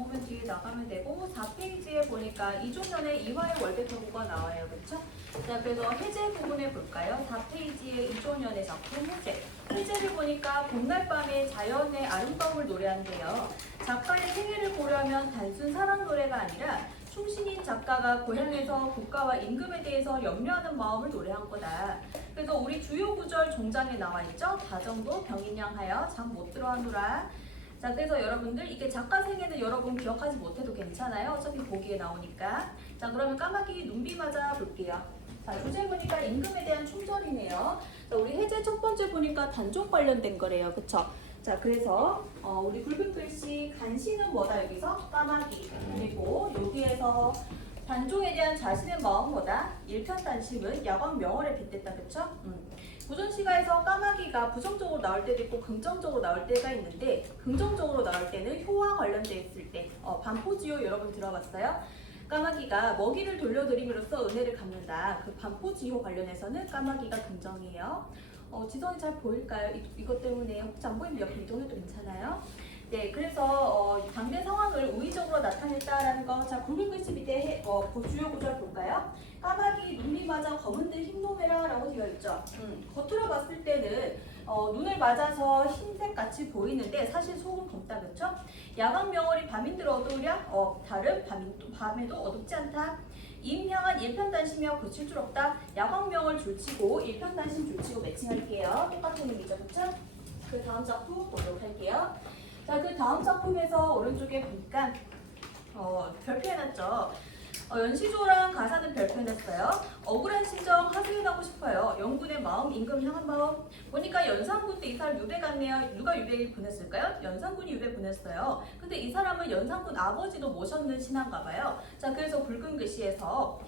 보면 뒤에 나가면 되고 4페이지에 보니까 이종년의 이화의 월계표구가 나와요. 그렇죠? 자, 그래서 해제 부분에 볼까요? 4페이지에 이종년의 작품 해제. 해제를 보니까 봄날 밤에 자연의 아름다움을 노래한대요. 작가의 생애를 고려하면 단순 사랑 노래가 아니라 충신인 작가가 고향에서 국가와 임금에 대해서 염려하는 마음을 노래한 거다. 그래서 우리 주요 구절 종장에 나와 있죠. 다정도 병인양하여 잠 못 들어하노라. 자, 그래서 여러분들 이게 작가 생애는 여러분 기억하지 못해도 괜찮아요. 어차피 보기에 나오니까. 자, 그러면 까마귀 눈비 맞아 볼게요. 자, 주제 보니까 임금에 대한 충절이네요. 자, 우리 해제 첫 번째 보니까 단종 관련된 거래요. 그쵸? 자, 그래서 우리 굵은 글씨 간신은 뭐다 여기서? 까마귀. 그리고 여기에서 단종에 대한 자신의 마음 뭐다? 일편단심은 야광 명월에 빗댔다. 그쵸? 고전시가에서 까마귀가 부정적으로 나올 때도 있고 긍정적으로 나올 때가 있는데 긍정적으로 나올 때는 효와 관련돼 있을 때 반포지효 여러분 들어봤어요? 까마귀가 먹이를 돌려드림으로써 은혜를 갚는다. 그 반포지효 관련해서는 까마귀가 긍정이에요. 지성이 잘 보일까요? 이것 때문에 혹시 안 보이면 옆에 이동해도 괜찮아요? 네, 그래서 당대 상황을 우의적으로 나타냈다라는 거. 자, 굵은 글씨 밑에 주요 구절 볼까요? 까마귀 눈이 맞아 검은 듯 흰놈해라 라고 되어 있죠. 겉으로 봤을 때는 눈을 맞아서 흰색 같이 보이는데 사실 속은 검다. 그렇죠? 야광 명월이 밤인들 어두우랴? 달은 밤에도 어둡지 않다. 임향한 일편단심이며 고칠 줄 없다. 야광명을 줄치고 일편단심 줄치고 매칭할게요. 똑같은 의미죠. 그쵸? 그 다음 작품 보도록 할게요. 자, 그 다음 작품에서 오른쪽에 보니까 별표해놨죠. 연시조랑 가사는 별표해놨어요. 억울한 심정 하소연하고 싶어요. 영군의 마음, 임금 향한 마음. 보니까 연산군 때 이 사람 유배 갔네요. 누가 유배 보냈을까요? 연산군이 유배 보냈어요. 근데 이 사람은 연산군 아버지도 모셨는 신하인가 봐요. 자, 그래서 굵은 글씨에서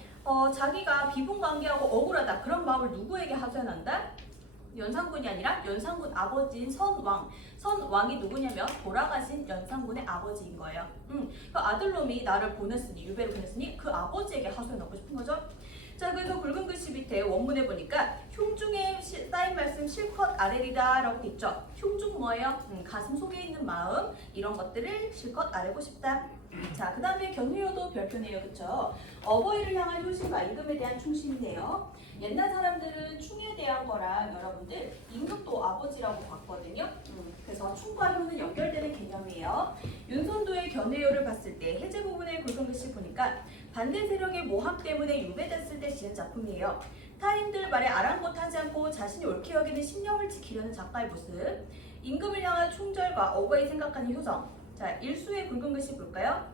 자기가 비분관계하고 억울하다. 그런 마음을 누구에게 하소연한다? 연산군이 아니라 연산군 아버지인 선왕. 선왕이 누구냐면 돌아가신 연산군의 아버지인 거예요. 그 아들놈이 나를 보냈으니, 유배를 보냈으니 그 아버지에게 하소연하고 싶은 거죠. 자, 그래서 굵은 글씨 밑에 원문에 보니까 흉중에 쌓인 말씀 실컷 아뢰리다 라고 돼 있죠. 흉중 뭐예요? 가슴 속에 있는 마음, 이런 것들을 실컷 아뢰고 싶다. 자, 그 다음에 견유효도 별표네요. 그쵸? 어버이를 향한 효심과 임금에 대한 충신이네요. 옛날 사람들은 충에 대한 거랑 여러분들 임금도 아버지라고 봤거든요. 그래서 충과 효는 연결되는 개념이에요. 윤선도의 견해효를 봤을 때 해제 부분의 굵은 글씨 보니까 반대 세력의 모함 때문에 유배됐을 때 지은 작품이에요. 타인들 말에 아랑곳하지 않고 자신이 옳게 여기는 신념을 지키려는 작가의 모습. 임금을 향한 충절과 어버이 생각하는 효정. 자, 일수의 굵은 글씨 볼까요?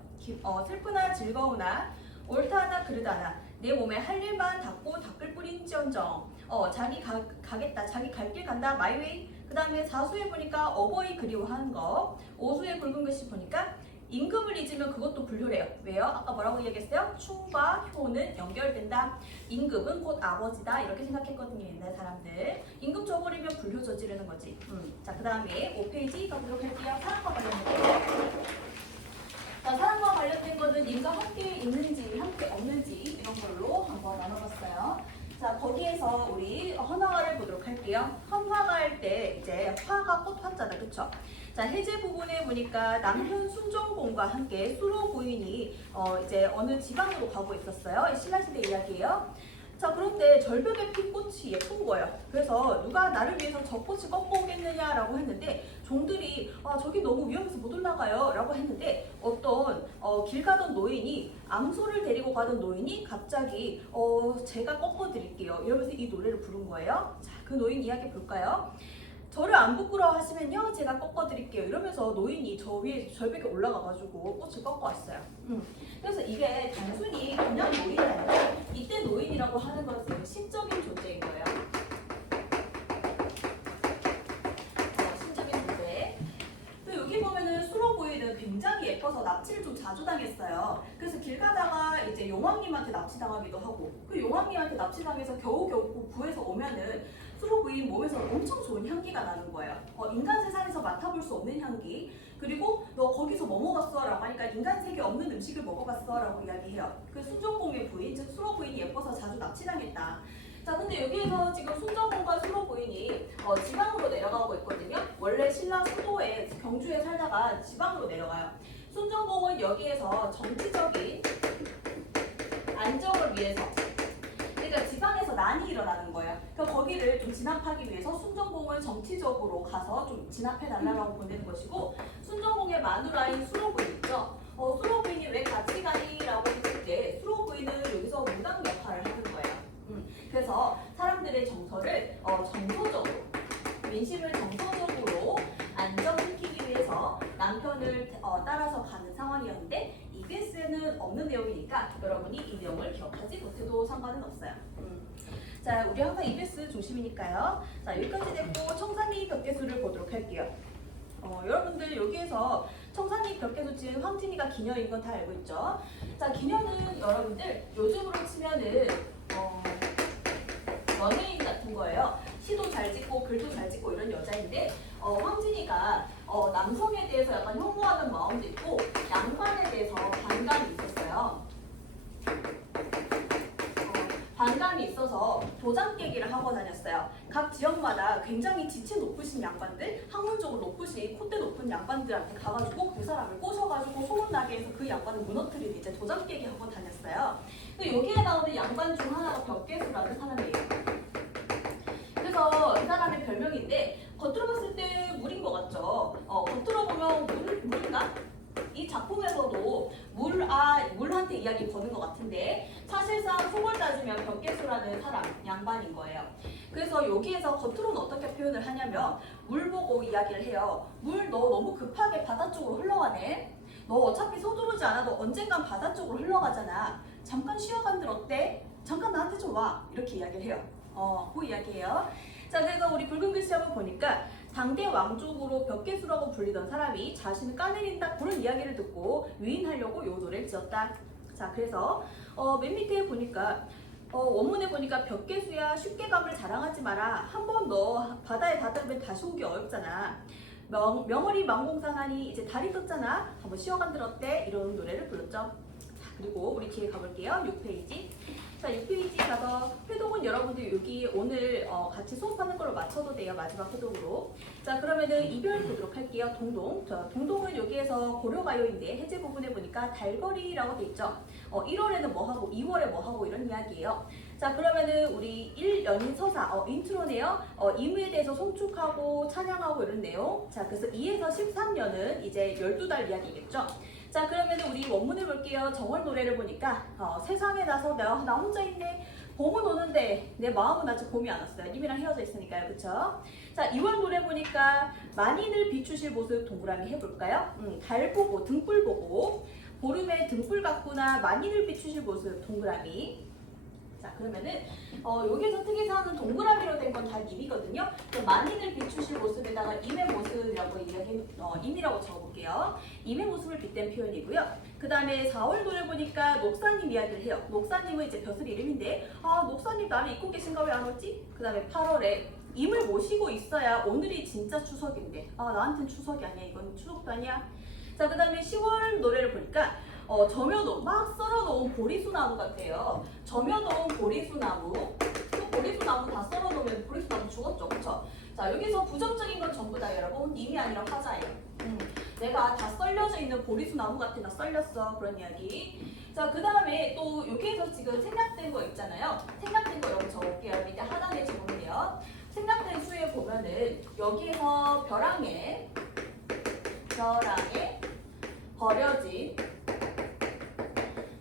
슬프나 즐거우나 옳다 하나 그르다 하나 내 몸에 할 일만 닦고 닦을 뿐인지언정. 자기 가겠다. 자기 갈 길 간다. 마이웨이. 그 다음에 사수에 보니까 어버이 그리워하는 거. 오수의 굵은 글씨 보니까 임금을 잊으면 그것도 불효래요. 왜요? 아까 뭐라고 얘기했어요? 충과 효는 연결된다. 임금은 곧 아버지다. 이렇게 생각했거든요. 옛날 사람들. 임금 저버리면 불효 저지르는 거지. 자, 그 다음에 5페이지 가보도록 할게요. 사랑과 관련된 거. 자, 사랑과 관련된 거는 인과 함께 있는지 함께 없는지 이런 걸로 한번 나눠봤어요. 자, 거기에서 우리 헌화가를 보도록 할게요. 헌화가 할 때 이제 화가 꽃 화자다. 그쵸? 자, 해제 부분에 보니까 남편 순정공과 함께 수로 부인이 이제 어느 지방으로 가고 있었어요. 신라시대 이야기예요. 자, 그런데 절벽에 핀 꽃이 예쁜 거예요. 그래서 누가 나를 위해서 저 꽃을 꺾어 오겠느냐라고 했는데 종들이 저기 너무 위험해서 못 올라가요 라고 했는데 어떤 길 가던 노인이 암소를 데리고 가던 노인이 갑자기 제가 꺾어 드릴게요 이러면서 이 노래를 부른 거예요. 자, 그 노인 이야기 볼까요? 저를 안 부끄러워하시면요 제가 꺾어드릴게요 이러면서 노인이 저 위에 절벽에 올라가가지고 꽃을 꺾어왔어요. 그래서 이게 단순히 그냥 노인이 아니라 이때 노인이라고 하는 것은 신적인 존재인 거예요. 신적인 존재. 또 여기 보면은 수로 보이는 굉장히 예뻐서 납치를 좀 자주 당했어요. 그래서 길 가다가 이제 용왕님한테 납치당하기도 하고 그 용왕님한테 납치당해서 겨우겨우 구해서 오면은 수로 부인 몸에서 엄청 좋은 향기가 나는 거예요. 인간 세상에서 맡아볼 수 없는 향기. 그리고 너 거기서 뭐 먹었어? 라고 하니까 인간 세계 없는 음식을 먹어봤어 라고 이야기해요. 그 순정공의 부인, 즉 수로 부인이 예뻐서 자주 납치당했다. 자, 근데 여기에서 지금 순정공과 수로 부인이 지방으로 내려가고 있거든요. 원래 신라 수도에 경주에 살다가 지방으로 내려가요. 순정공은 여기에서 정치적인 안정을 위해서, 그러니까 지방에서 난이 일어나는 거예요. 그러니까 거기를 좀 진압하기 위해서 순정공을 정치적으로 가서 좀 진압해달라고 보내는 것이고, 순정공의 마누라인 수로부인 있죠. 수로부인이 왜 같이 가니라고 했을 때 수로부인은 여기서 무당 역할을 하는 거예요. 그래서 사람들의 정서를 정서적으로, 민심을 정서적으로 안정시키기 위해서 남편을 따라서 가는 상황이었는데 EBS에는 없는 내용이니까 여러분이 이 내용을 기억하지 못해도 상관은 없어요. 자, 우리 항상 EBS 조심이니까요. 자, 여기까지 됐고 청산리 벽계수를 보도록 할게요. 여러분들 여기에서 청산리 벽계수 지은 황진이가 기녀인 건 다 알고 있죠? 자, 기녀는 여러분들 요즘으로 치면은 연예인 같은 거예요. 시도 잘 짓고 글도 잘 짓고 이런 여자인데 황진이가 남성에 대해서 약간 혐오하는 마음도 있고 양반에 대해서 반감이 있었어요. 반감이 있어서 도장 깨기를 하고 다녔어요. 각 지역마다 굉장히 지체 높으신 양반들, 학문적으로 높으신 콧대 높은 양반들한테 가가지고 그 사람을 꼬셔가지고 소문나게 해서 그 양반을 무너뜨리는 이제 도장 깨기 하고 다녔어요. 근데 여기에 나오는 양반 중 하나가 벽계수라는 사람이에요. 그래서 이 사람의 별명인데 겉으로 봤을 때 물인 것 같죠? 겉으로 보면 물인가? 이 작품에서도 물한테 이야기 거는 것 같은데 사실상 속을 따지면 벽계수라는 사람, 양반인 거예요. 그래서 여기에서 겉으로는 어떻게 표현을 하냐면 물 보고 이야기를 해요. 물 너 너무 급하게 바다 쪽으로 흘러가네. 너 어차피 서두르지 않아도 언젠간 바다 쪽으로 흘러가잖아. 잠깐 쉬어간들 어때? 잠깐 나한테 좀 와. 이렇게 이야기를 해요. 그 이야기예요. 자, 그래서 우리 붉은 글씨 한번 보니까 당대 왕족으로 벽계수라고 불리던 사람이 자신을 까내린다 그런 이야기를 듣고 유인하려고 요 노래를 지었다. 자, 그래서 맨 밑에 보니까 원문에 보니까 벽계수야 쉽게 감을 자랑하지 마라. 한 번 너 바다에 닿으면 다시 오기 어렵잖아. 명월이 망공산하니 이제 달이 떴잖아. 한번 쉬어간들 어때? 이런 노래를 불렀죠. 자, 그리고 우리 뒤에 가볼게요. 6페이지. 자, 6페이지 가서 회독은 여러분들 여기 오늘 같이 수업하는 걸로 맞춰도 돼요. 마지막 회독으로. 자, 그러면은 이별 보도록 할게요. 동동. 자, 동동은 여기에서 고려가요인데 해제 부분에 보니까 달거리라고 돼 있죠. 1월에는 뭐 하고 2월에 뭐 하고 이런 이야기예요. 자, 그러면은 우리 1연인 서사 인트로네요. 임의에 대해서 송축하고 찬양하고 이런 내용. 자, 그래서 2에서 13년은 이제 12달 이야기겠죠. 자, 그러면 우리 원문을 볼게요. 정월 노래를 보니까 세상에 나서 나 혼자 있네. 봄은 오는데 내 마음은 아직 봄이 안 왔어요. 님이랑 헤어져 있으니까요. 그쵸? 자, 2월 노래 보니까 만인을 비추실 모습 동그라미 해볼까요? 달 보고 등불 보고 보름에 등불 같구나. 만인을 비추실 모습 동그라미. 자, 그러면은 여기서 특이사항은 동그라미로 된 건 다 임이거든요. 만인을 비추실 모습에다가 임의 모습이라고 임이라고 적어볼게요. 임의 모습을 빗댄 표현이고요. 그 다음에 4월 노래 보니까 녹사님 이야기를 해요. 녹사님은 이제 벼슬 이름인데 녹사님 나를 잊고 계신가 왜 안 오지? 그 다음에 8월에 임을 모시고 있어야 오늘이 진짜 추석인데 나한텐 추석이 아니야. 이건 추석도 아니야. 자, 그 다음에 10월 노래를 보니까 점여놓은 막 썰어놓은 보리수나무 같아요. 점여놓은 보리수나무. 보리수나무 다 썰어놓으면 보리수나무 죽었죠, 그렇죠? 자, 여기서 부정적인 건 전부 다 여러분 임이 아니라 화자예요. 내가 다 썰려져 있는 보리수나무 같아. 나 썰렸어. 그런 이야기. 자, 그 다음에 또 여기에서 지금 생략된 거 있잖아요. 생략된 거 여기 적을게요. 밑에 하단에 적으면요. 생략된 수에 보면은 여기에서 벼랑에 버려진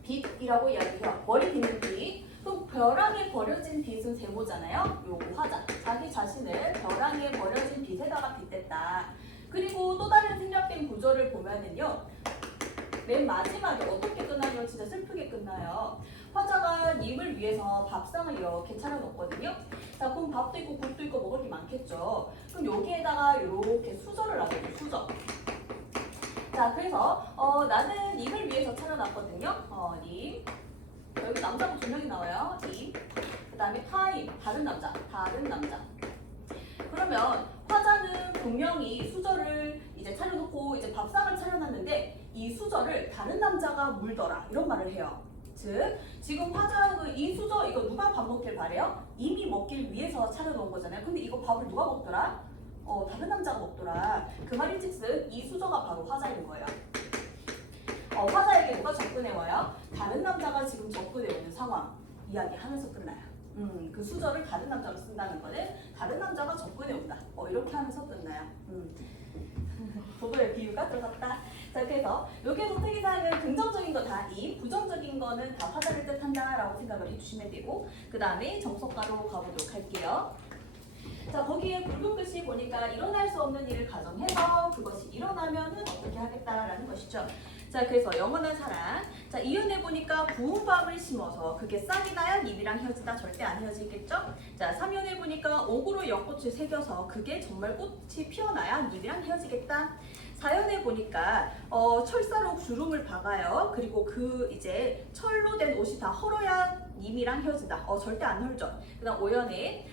빛이라고 이야기해요. 머리 빗는 빛. 그럼 벼랑에 버려진 빛은 세모잖아요. 요거 화자. 자기 자신을 벼랑에 버려진 빛에다가 빗댔다. 그리고 또 다른 생략된 구조를 보면은요. 맨 마지막에 어떻게 끝나냐면 진짜 슬프게 끝나요. 화자가 님을 위해서 밥상을 이렇게 차려놓거든요. 자, 그럼 밥도 있고 국도 있고 먹을 게 많겠죠. 그럼 여기에다가 이렇게 수저를 놔둬요. 수저. 자, 그래서 나는 님을 위해서 차려놨거든요. 님. 여기 남자가 2명이 나와요. 님. 그 다음에 타임. 다른 남자. 그러면 화자는 분명히 수저를 이제 차려놓고 이제 밥상을 차려놨는데 이 수저를 다른 남자가 물더라. 이런 말을 해요. 즉, 지금 화자는 이 수저 이거 누가 밥 먹길 바래요? 이미 먹길 위해서 차려놓은 거잖아요. 근데 이거 밥을 누가 먹더라? 다른 남자가 먹더라. 그 말인즉슨 이 수저가 바로 화자인 거예요. 화자에게 누가 접근해 와요? 다른 남자가 지금 접근해 오는 상황 이야기하면서 끝나요. 그 수저를 다른 남자가 쓴다는 거는 다른 남자가 접근해 온다. 이렇게 하면서 끝나요. 도도의 비유가 들어갔다. 자, 그래서 여기에서 특이사항은 긍정적인 거 다 이, 부정적인 거는 다 화자를 뜻한다라고 생각을 해주시면 되고, 그 다음에 정석가로 가보도록 할게요. 자, 거기에 굵은 글씨 보니까 일어날 수 없는 일을 가정해서 그것이 일어나면은 어떻게 하겠다라는 것이죠. 자, 그래서 영원한 사랑. 자, 이윤에 보니까 구운 밥을 심어서 그게 싹이 나야 님이랑 헤어지다. 절대 안 헤어지겠죠? 자, 3연에 보니까 옥으로 연꽃을 새겨서 그게 정말 꽃이 피어나야 님이랑 헤어지겠다. 4연에 보니까 철사로 주름을 박아요. 그리고 그 이제 철로 된 옷이 다 헐어야 님이랑 헤어진다. 절대 안 헐죠. 그 다음 5연에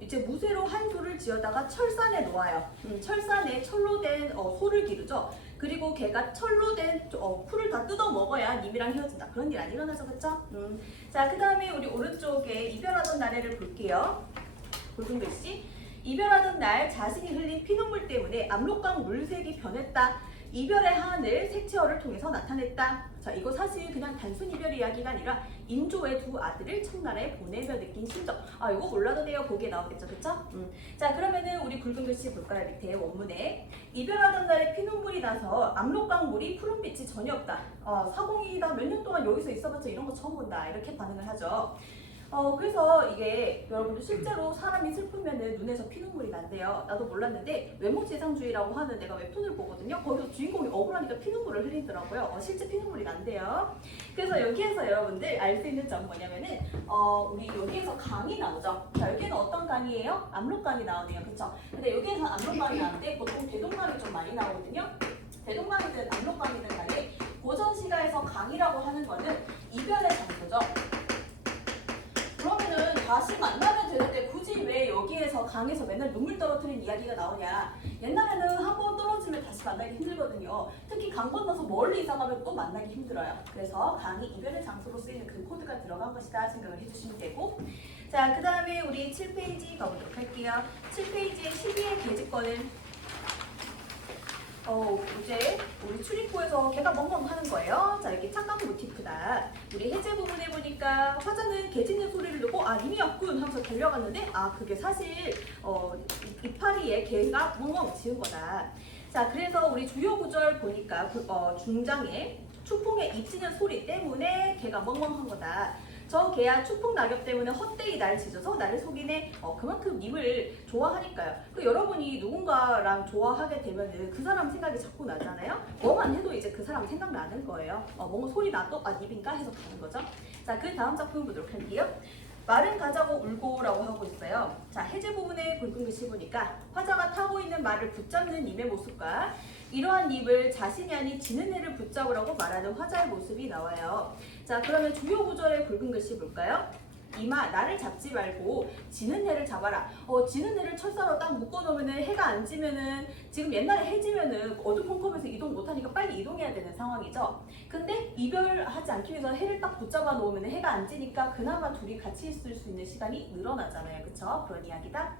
이제 무쇠로 한 소를 지어다가 철산에 놓아요. 철산에 철로 된 소를 기르죠. 그리고 걔가 철로 된 풀을 다 뜯어 먹어야 님이랑 헤어진다. 그런 일 안 일어나죠, 그쵸? 자, 그 다음에 우리 오른쪽에 이별하던 날에를 볼게요. 굵은 글씨. 이별하던 날 자신이 흘린 피눈물 때문에 압록강 물색이 변했다. 이별의 한을 색채어를 통해서 나타냈다. 자, 이거 사실 그냥 단순 이별 이야기가 아니라 인조의 두 아들을 청나라에 보내며 느낀 심정. 이거 몰라도 돼요. 거기에 나오겠죠, 그쵸? 자, 그러면은 우리 굵은 글씨 볼까요? 밑에 원문에 이별하던 날에 피눈물이 나서 압록강 물이 푸른빛이 전혀 없다. 사공이다 몇 년 동안 여기서 있어봤자 이런 거 처음 본다. 이렇게 반응을 하죠. 그래서 이게 여러분들 실제로 사람이 슬프면은 눈에서 피눈물이 난대요. 나도 몰랐는데 외모지상주의라고 하는 내가 웹툰을 보거든요. 거기서 주인공이 억울하니까 피눈물을 흘리더라고요. 실제 피눈물이 난대요. 그래서 여기에서 여러분들 알 수 있는 점 뭐냐면은 우리 여기에서 강이 나오죠. 자, 여기는 어떤 강이에요? 압록강이 나오네요. 그쵸? 근데 여기에서 압록강이 나오는데 보통 대동강이 좀 많이 나오거든요. 대동강이든 압록강이든 간에 고전 시가에서 강이라고 하는 거는 이별의 장소죠. 그러면은 다시 만나면 되는데 굳이 왜 여기에서 강에서 맨날 눈물 떨어뜨리는 이야기가 나오냐. 옛날에는 한 번 떨어지면 다시 만나기 힘들거든요. 특히 강 건너서 멀리 이사 가면 또 만나기 힘들어요. 그래서 강이 이별의 장소로 쓰이는 그 코드가 들어간 것이다 생각을 해주시면 되고, 자, 그 다음에 우리 7페이지 가보도록 할게요. 7페이지의 12의 계집권은 이제 우리 출입구에서 걔가 멍멍 하는 거예요. 자, 이렇게 착각 모티프다. 우리 해제 부분에 보니까 화자는 개 짖는 소리를 듣고 님이 왔군 하면서 달려갔는데 그게 사실 이파리에 개가 멍멍 지은 거다. 자, 그래서 우리 주요 구절 보니까 중장에 추풍에 입지는 소리 때문에 개가 멍멍한 거다. 저 개야 추풍 낙엽 때문에 헛되이 날 짖어서 나를 속이네. 그만큼 님을 좋아하니까요. 여러분이 누군가랑 좋아하게 되면은 그 사람 생각이 자꾸 나잖아요. 뭐만 해도 이제 그 사람 생각나는 거예요. 뭔가 소리 나도 님인가 해서 가는 거죠. 자, 그 다음 작품 보도록 할게요. 말은 가자고 울고라고 하고 있어요. 자, 해제 부분에 굵은 글씨 보니까 화자가 타고 있는 말을 붙잡는 님의 모습과 이러한 님을 자신이 아닌 지는 애를 붙잡으라고 말하는 화자의 모습이 나와요. 자, 그러면 주요 구절의 굵은 글씨 볼까요? 이마 나를 잡지 말고 지는 해를 잡아라. 지는 해를 철사로 딱 묶어놓으면 해가 안 지면은 지금 옛날에 해 지면은 어두컴컴해서 이동 못하니까 빨리 이동해야 되는 상황이죠. 근데 이별하지 않기 위해서 해를 딱 붙잡아 놓으면 해가 안 지니까 그나마 둘이 같이 있을 수 있는 시간이 늘어나잖아요. 그쵸? 그런 이야기다.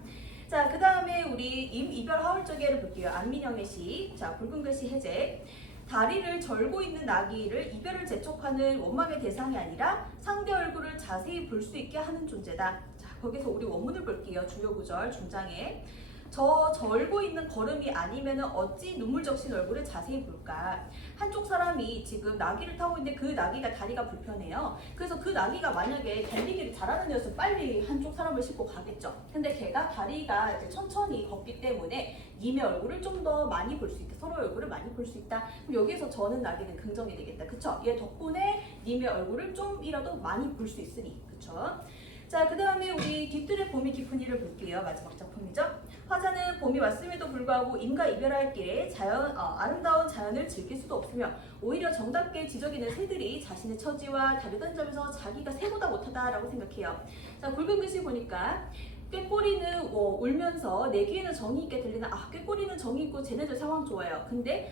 자, 그 다음에 우리 임이별 하울적에를 볼게요. 안민영의 시. 자, 굵은 글씨 해제. 다리를 절고 있는 나귀를 이별을 재촉하는 원망의 대상이 아니라 상대 얼굴을 자세히 볼 수 있게 하는 존재다. 자, 거기서 우리 원문을 볼게요. 주요 구절 중장에. 저 절고 있는 걸음이 아니면 어찌 눈물 적신 얼굴을 자세히 볼까. 한쪽 사람이 지금 나귀를 타고 있는데 그 나귀가 다리가 불편해요. 그래서 그 나귀가 만약에 달리기를 잘하는 애였으면 빨리 한쪽 사람을 싣고 가겠죠. 근데 걔가 다리가 이제 천천히 걷기 때문에 님의 얼굴을 좀 더 많이 볼 수 있다. 서로의 얼굴을 많이 볼 수 있다. 그럼 여기에서 저는 나귀는 긍정이 되겠다. 그쵸? 얘 덕분에 님의 얼굴을 좀이라도 많이 볼 수 있으니. 그쵸? 자, 그 다음에 우리 뒤뜰에 봄이 깊은 이를 볼게요. 마지막 작품이죠. 화자는 봄이 왔음에도 불구하고 임과 이별할 길에 아름다운 자연을 즐길 수도 없으며 오히려 정답게 지저귀는 새들이 자신의 처지와 다르다는 점에서 자기가 새보다 못하다라고 생각해요. 자, 굵은 글씨 보니까 꾀꼬리는 울면서 내 귀에는 정이 있게 들리는 꾀꼬리는 정이 있고 쟤네들 상황 좋아요. 근데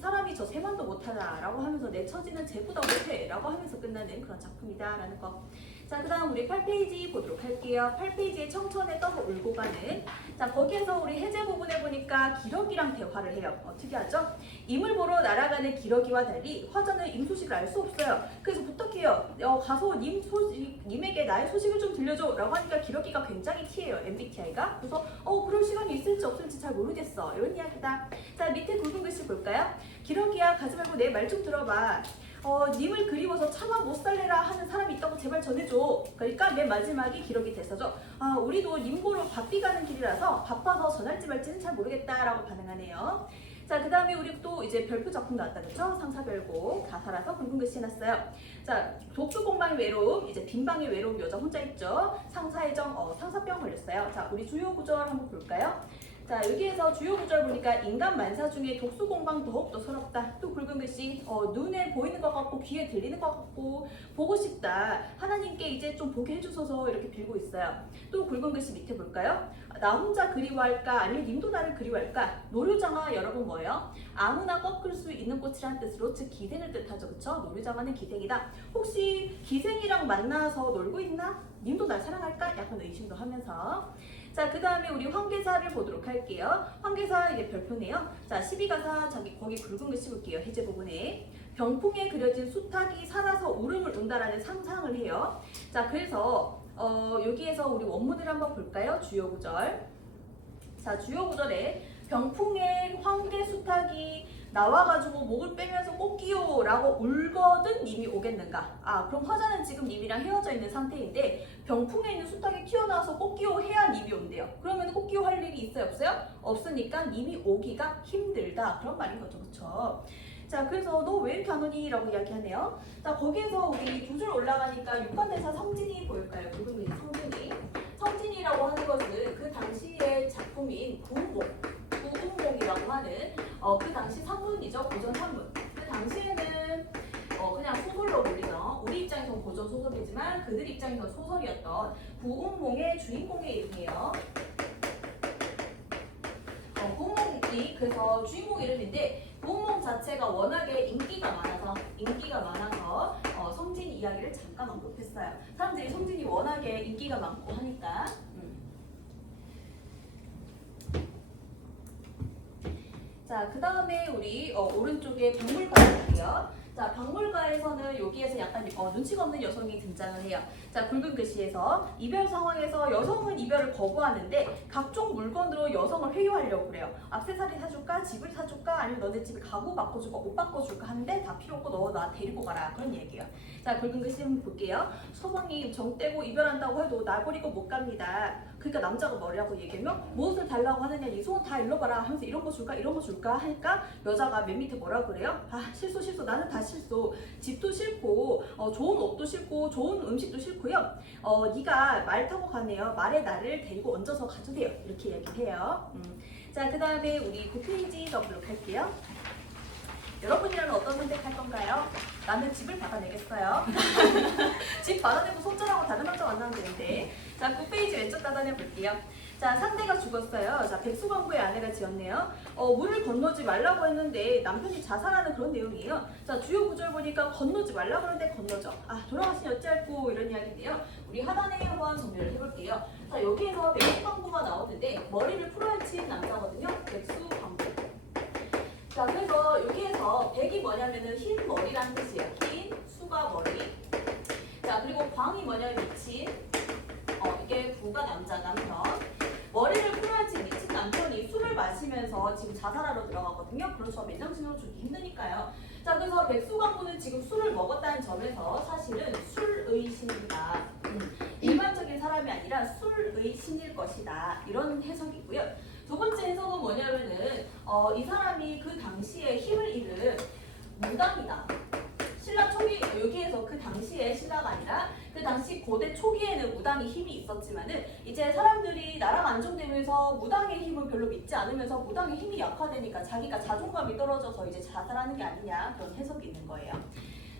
사람이 저 새만도 못하다라고 하면서 내 처지는 쟤보다 못해 라고 하면서 끝나는 그런 작품이다 라는 거. 자, 그 다음 우리 8페이지 보도록 할게요. 8페이지에 청천에 떠서 울고 가는. 자, 거기에서 우리 해제 부분에 보니까 기러기랑 대화를 해요. 특이하죠? 임을 보러 날아가는 기러기와 달리 화자는 임 소식을 알 수 없어요. 그래서 부탁해요. 가서 님에게 나의 소식을 좀 들려줘. 라고 하니까 기러기가 굉장히 T예요. MBTI가. 그래서 그럴 시간이 있을지 없을지 잘 모르겠어. 이런 이야기다. 자, 밑에 굵은 글씨 볼까요? 기러기야, 가지 말고 내 말 좀 들어봐. 님을 그리워서 차마 못 살래라 하는 사람이 있다고 제발 전해줘. 그러니까 맨 마지막이 기러기 대사죠. 우리도 님 보러 바삐 가는 길이라서 바빠서 전할지 말지는 잘 모르겠다라고 반응하네요. 자, 그 다음에 우리 또 이제 별표 작품 나왔다, 그쵸? 상사별곡 다 살아서 굵은 글씨 해놨어요. 자, 독수공방의 외로움, 이제 빈방의 외로움, 여자 혼자 있죠. 상사의 정, 상사병 걸렸어요. 자, 우리 주요 구절 한번 볼까요? 자, 여기에서 주요 구절 보니까 인간 만사 중에 독수공방 더욱더 서럽다. 또 굵은 글씨, 눈에 보이는 것 같고 귀에 들리는 것 같고 보고 싶다. 하나님께 이제 좀 보게 해주소서 이렇게 빌고 있어요. 또 굵은 글씨 밑에 볼까요? 나 혼자 그리워할까 아니면 님도 나를 그리워할까? 노류장화 여러분 뭐예요? 아무나 꺾을 수 있는 꽃이란 뜻으로 즉 기생을 뜻하죠. 그쵸? 노류장화는 기생이다. 혹시 기생이랑 만나서 놀고 있나? 님도 날 사랑할까? 약간 의심도 하면서. 자, 그 다음에 우리 황계사를 보도록 할게요. 황계사 이게 별표네요. 자, 12가사 거기 굵은 글씨 볼게요. 해제 부분에. 병풍에 그려진 수탉이 살아서 울음을 운다라는 상상을 해요. 자, 그래서 여기에서 우리 원문을 한번 볼까요? 주요 구절. 자, 주요 구절에 병풍에 황계 수탉이 나와가지고 목을 빼면서 꽃기요 라고 울거든 님이 오겠는가? 그럼 화자는 지금 님이랑 헤어져 있는 상태인데 병풍에 있는 수탉이 튀어나와서 꽃기요 해야 님이 온대요. 그러면 꽃기요 할 일이 있어요? 없어요? 없으니까 님이 오기가 힘들다. 그런 말인 거죠. 그쵸? 자, 그래서 너 왜 이렇게 안 오니? 라고 이야기하네요. 자, 거기에서 우리 두 줄 올라가니까 육관대사 성진이 보일까요? 굵은 글씨 성진이. 성진이라고 하는 것은 그 당시의 작품인 구운몽이라고 하는 그 당시 산문이죠. 고전 산문. 그 당시에는 그냥 소설로 불리던, 우리 입장에서는 고전 소설이지만 그들 입장에서는 소설이었던 구운몽의 주인공의 이름이에요. 구운몽이 그래서 주인공 이름인데 구운몽 자체가 워낙에 인기가 많아서 성진 이야기를 잠깐 언급했어요. 사람들이 성진이 워낙에 인기가 많고 하니까. 자, 그 다음에 우리 오른쪽에 박물관 볼게요. 자, 박물관에서는 여기에서 약간 눈치가 없는 여성이 등장을 해요. 자, 굵은 글씨에서 이별 상황에서 여성은 이별을 거부하는데 각종 물건으로 여성을 회유하려고 그래요. 액세서리 사줄까? 집을 사줄까? 아니면 너네 집에 가구 바꿔줄까? 옷 바꿔줄까? 하는데 다 필요 없고 너 나 데리고 가라. 그런 얘기예요. 자, 굵은 글씨 한번 볼게요. 서방이 정 떼고 이별한다고 해도 나 버리고 못 갑니다. 그러니까 남자가 뭐라고 얘기하면 무엇을 달라고 하느냐, 이 소원 다 일러봐라 하면서 이런 거 줄까 이런 거 줄까 하니까 여자가 맨 밑에 뭐라 그래요? 실소 나는 다 실소. 집도 싫고 좋은 옷도 싫고 좋은 음식도 싫고요. 네가 말 타고 가네요. 말에 나를 데리고 얹어서 가주세요. 이렇게 얘기해요. 자, 그 다음에 우리 9페이지 더블록 할게요. 여러분이라면 어떤 선택할 건가요? 나는 집을 받아내겠어요. 집 받아내고 손절하고 다른 남자 만나면 되는데. 자, 9페이지 왼쪽 따다녀 볼게요. 자, 상대가 죽었어요. 자, 백수광부의 아내가 지었네요. 물을 건너지 말라고 했는데 남편이 자살하는 그런 내용이에요. 자, 주요 구절 보니까 건너지 말라고 하는데 건너죠. 돌아가시니 어찌할꼬 이런 이야기인데요. 우리 하단에 한번 정리를 해볼게요. 자, 여기에서 백수광부가 나오는데 머리를 풀어야 친 남자거든요. 백수광부. 자, 그래서 여기에서 백이 뭐냐면은 흰 머리라는 뜻이에요. 흰 수가 머리. 자, 그리고 광이 뭐냐면 미친. 이게 구가 남편. 머리를 풀어야지 미친 남편이 술을 마시면서 지금 자살하러 들어가거든요. 그렇죠. 맨정신으로 죽기 힘드니까요. 자, 그래서 백수광부는 지금 술을 먹었다는 점에서 사실은 술의 신이다. 일반적인 사람이 아니라 술의 신일 것이다. 이런 해석이고요. 두 번째 해석은 뭐냐면은 이 사람이 그 당시에 힘을 잃은 무당이다. 신라 초기, 여기에서 그 당시에 신라가 아니라 그 당시 고대 초기에는 무당이 힘이 있었지만은 이제 사람들이 나라가 안정되면서 무당의 힘을 별로 믿지 않으면서 무당의 힘이 약화되니까 자기가 자존감이 떨어져서 이제 자살하는 게 아니냐, 그런 해석이 있는 거예요.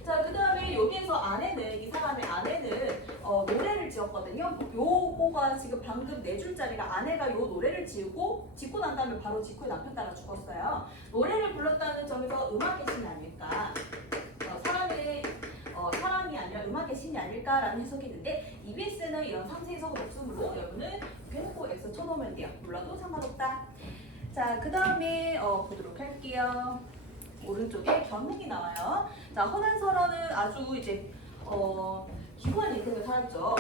자, 그 다음에 여기에서 이 사람의 아내는 노래를 지었거든요. 요거가 지금 방금 4줄짜리가 아내가 요 노래를 짓고 난 다음에 바로 직후에 남편 따라 죽었어요. 노래를 불렀다는 점에서 음악의 신 아닐까. 사람이 아니라 음악의 대신이 아닐까라는 해석했는데 EBS에는 이런 상세 해석은 없으므로 여러분은 해놓고 X 쳐놓으면 돼요. 몰라도 상관없다. 자, 그 다음에 보도록 할게요. 오른쪽에 견능이 나와요. 자, 허난설어는 아주 이제 기구한 인생을 살았죠.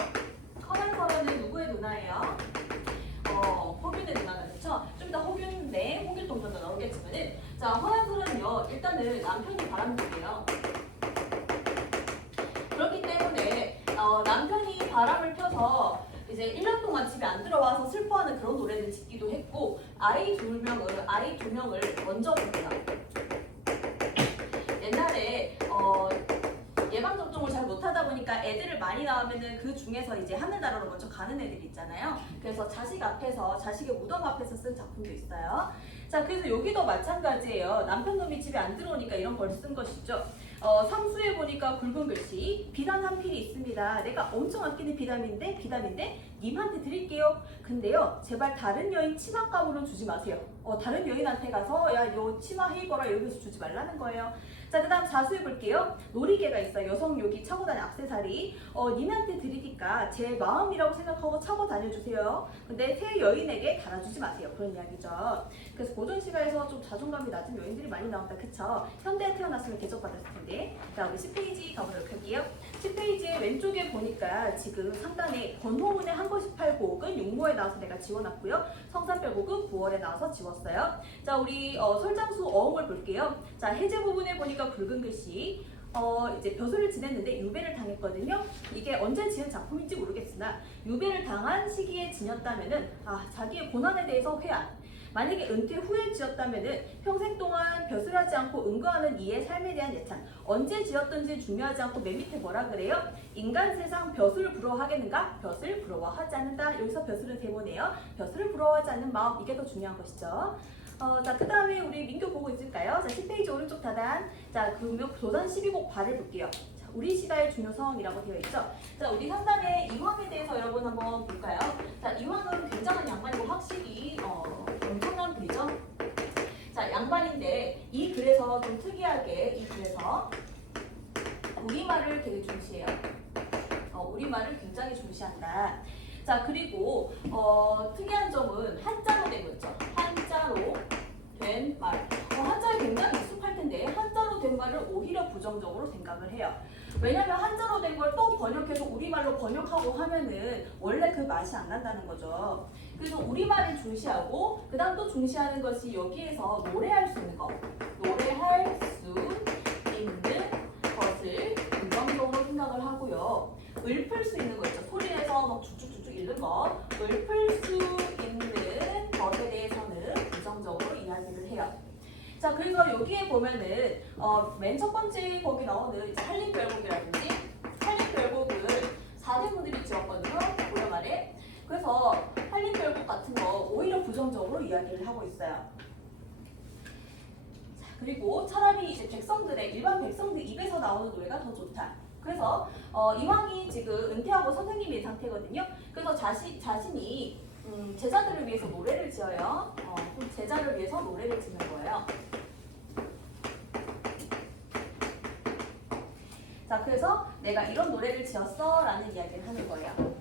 허난설어는 누구의 누나예요? 허균의 누나가 그렇죠? 좀 이따 허균인데 허균 동전도 나오겠지만은 자, 허난설어는요 일단은 남편이 바람둥이에요. 그렇기 때문에 남편이 바람을 펴서 이제 1년 동안 집에 안 들어와서 슬퍼하는 그런 노래를 짓기도 했고 아이 두 명을 먼저 봅니다. 옛날에 예방접종을 잘 못하다 보니까 애들을 많이 낳으면은 그 중에서 이제 하늘나라로 먼저 가는 애들이 있잖아요. 그래서 자식의 무덤 앞에서 쓴 작품도 있어요. 자, 그래서 여기도 마찬가지예요. 남편 놈이 집에 안 들어오니까 이런 걸 쓴 것이죠. 상수에 보니까 굵은 글씨 비단 한 필이 있습니다. 내가 엄청 아끼는 비담인데 님한테 드릴게요. 근데요 제발 다른 여인 치마감으로 주지 마세요. 다른 여인한테 가서 야 요 치마 해입어라 여기서 주지 말라는 거예요. 자, 그 다음 자수해 볼게요. 놀이개가 있어요. 여성 여기 차고 다니는 액세서리. 님한테 드리니까 제 마음이라고 생각하고 차고 다녀주세요. 근데 새 여인에게 달아주지 마세요. 그런 이야기죠. 그래서 고전 시가에서 좀 자존감이 낮은 여인들이 많이 나온다. 그쵸? 현대에 태어났으면 대접받았을 텐데. 자, 우리 10페이지 가보도록 할게요. 10페이지에 왼쪽에 보니까 지금 상단에 권호문의 한 것이 팔곡은 육모에 나와서 내가 지워놨고요. 성산별곡은 9월에 나와서 지웠어요. 자, 우리 설장수 어음을 볼게요. 자, 해제 부분에 보니까 굵은 글씨 이제 벼슬을 지냈는데 유배를 당했거든요. 이게 언제 지은 작품인지 모르겠으나 유배를 당한 시기에 지녔다면은 자기의 고난에 대해서 회한. 만약에 은퇴 후에 지었다면은 평생 동안 벼슬하지 않고 은거하는 이의 삶에 대한 예찬. 언제 지었든지 중요하지 않고 맨 밑에 뭐라 그래요? 인간 세상 벼슬을 부러워하겠는가? 벼슬 부러워하지 않는다. 여기서 벼슬은 대모네요. 벼슬을 부러워하지 않는 마음, 이게 더 중요한 것이죠. 자, 그 다음에 우리 민규 보고 있을까요? 자, 10페이지 오른쪽 하단. 자, 그러면 도산 12곡 발을 볼게요. 자, 우리 시가의 중요성이라고 되어 있죠. 자, 우리 상단에 이황에 대해서 여러분 한번 볼까요? 자, 이황은 굉장한 양반이고 확실히 엄청난 글이죠. 자, 양반인데 이 글에서 좀 특이하게 이 글에서 우리말을 되게 중시해요. 우리말을 굉장히 중시한다. 자, 그리고 특이한 점은 한자로 된 거 있죠. 한자로 된 말. 한자에 굉장히 익숙할 텐데 한자로 된 말을 오히려 부정적으로 생각을 해요. 왜냐면 한자로 된 걸 또 번역해서 우리말로 번역하고 하면은 원래 그 맛이 안 난다는 거죠. 그래서 우리말을 중시하고 그 다음 또 중시하는 것이 여기에서 노래할 수 있는 거. 노래할 수 있는 것을 긍정적으로 생각을 하고요. 읊을 수 있는 거 있죠. 소리 내서 막 쭉쭉쭉쭉 읽는 거. 읊을 수 있는 것에 대해서는 부정적으로 이야기를 해요. 자, 그래서 여기에 보면은 맨 첫 번째 거기 나오는 한림별곡이라든지 한림별곡을 4대문들이 지었거든요. 오랜만에. 그래서 한림별곡 같은 거 오히려 부정적으로 이야기를 하고 있어요. 자, 그리고 차라리 이제 일반 백성들 입에서 나오는 노래가 더 좋다. 그래서 이황이 지금 은퇴하고 선생님인 상태거든요. 그래서 자신이 제자들을 위해서 노래를 지어요. 제자를 위해서 노래를 지는 거예요. 자, 그래서 내가 이런 노래를 지었어 라는 이야기를 하는 거예요.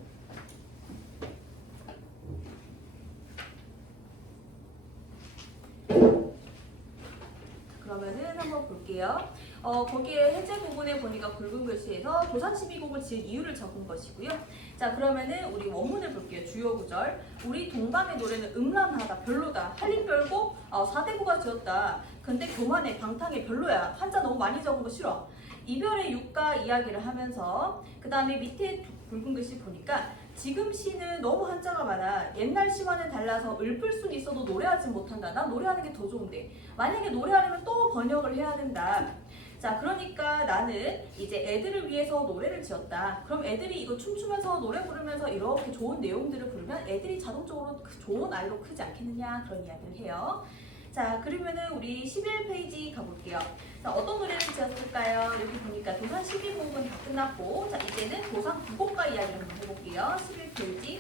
그러면은 한번 볼게요. 거기에 해제 부분에 보니까 굵은 글씨에서 도산 12곡을 지은 이유를 적은 것이고요. 자, 그러면은 우리 원문을 볼게요. 주요 구절. 우리 동방의 노래는 음란하다, 별로다. 한림별곡 4대부가 지었다. 근데 교만해, 방탕해, 별로야. 한자 너무 많이 적은 거 싫어. 이별의 육가 이야기를 하면서 그 다음에 밑에 굵은 글씨 보니까 지금 시는 너무 한자가 많아. 옛날 시와는 달라서 읊을 수는 있어도 노래하지 못한다. 난 노래하는 게 더 좋은데. 만약에 노래하려면 또 번역을 해야 된다. 자, 그러니까 나는 이제 애들을 위해서 노래를 지었다. 그럼 애들이 이거 춤추면서 노래 부르면서 이렇게 좋은 내용들을 부르면 애들이 자동적으로 좋은 아이로 크지 않겠느냐, 그런 이야기를 해요. 자, 그러면은 우리 11페이지 가볼게요. 자, 어떤 노래를 지었을까요? 여기 보니까 도산 12곡은 다 끝났고, 자, 이제는 도산 9곡과 이야기를 한번 해볼게요. 11페이지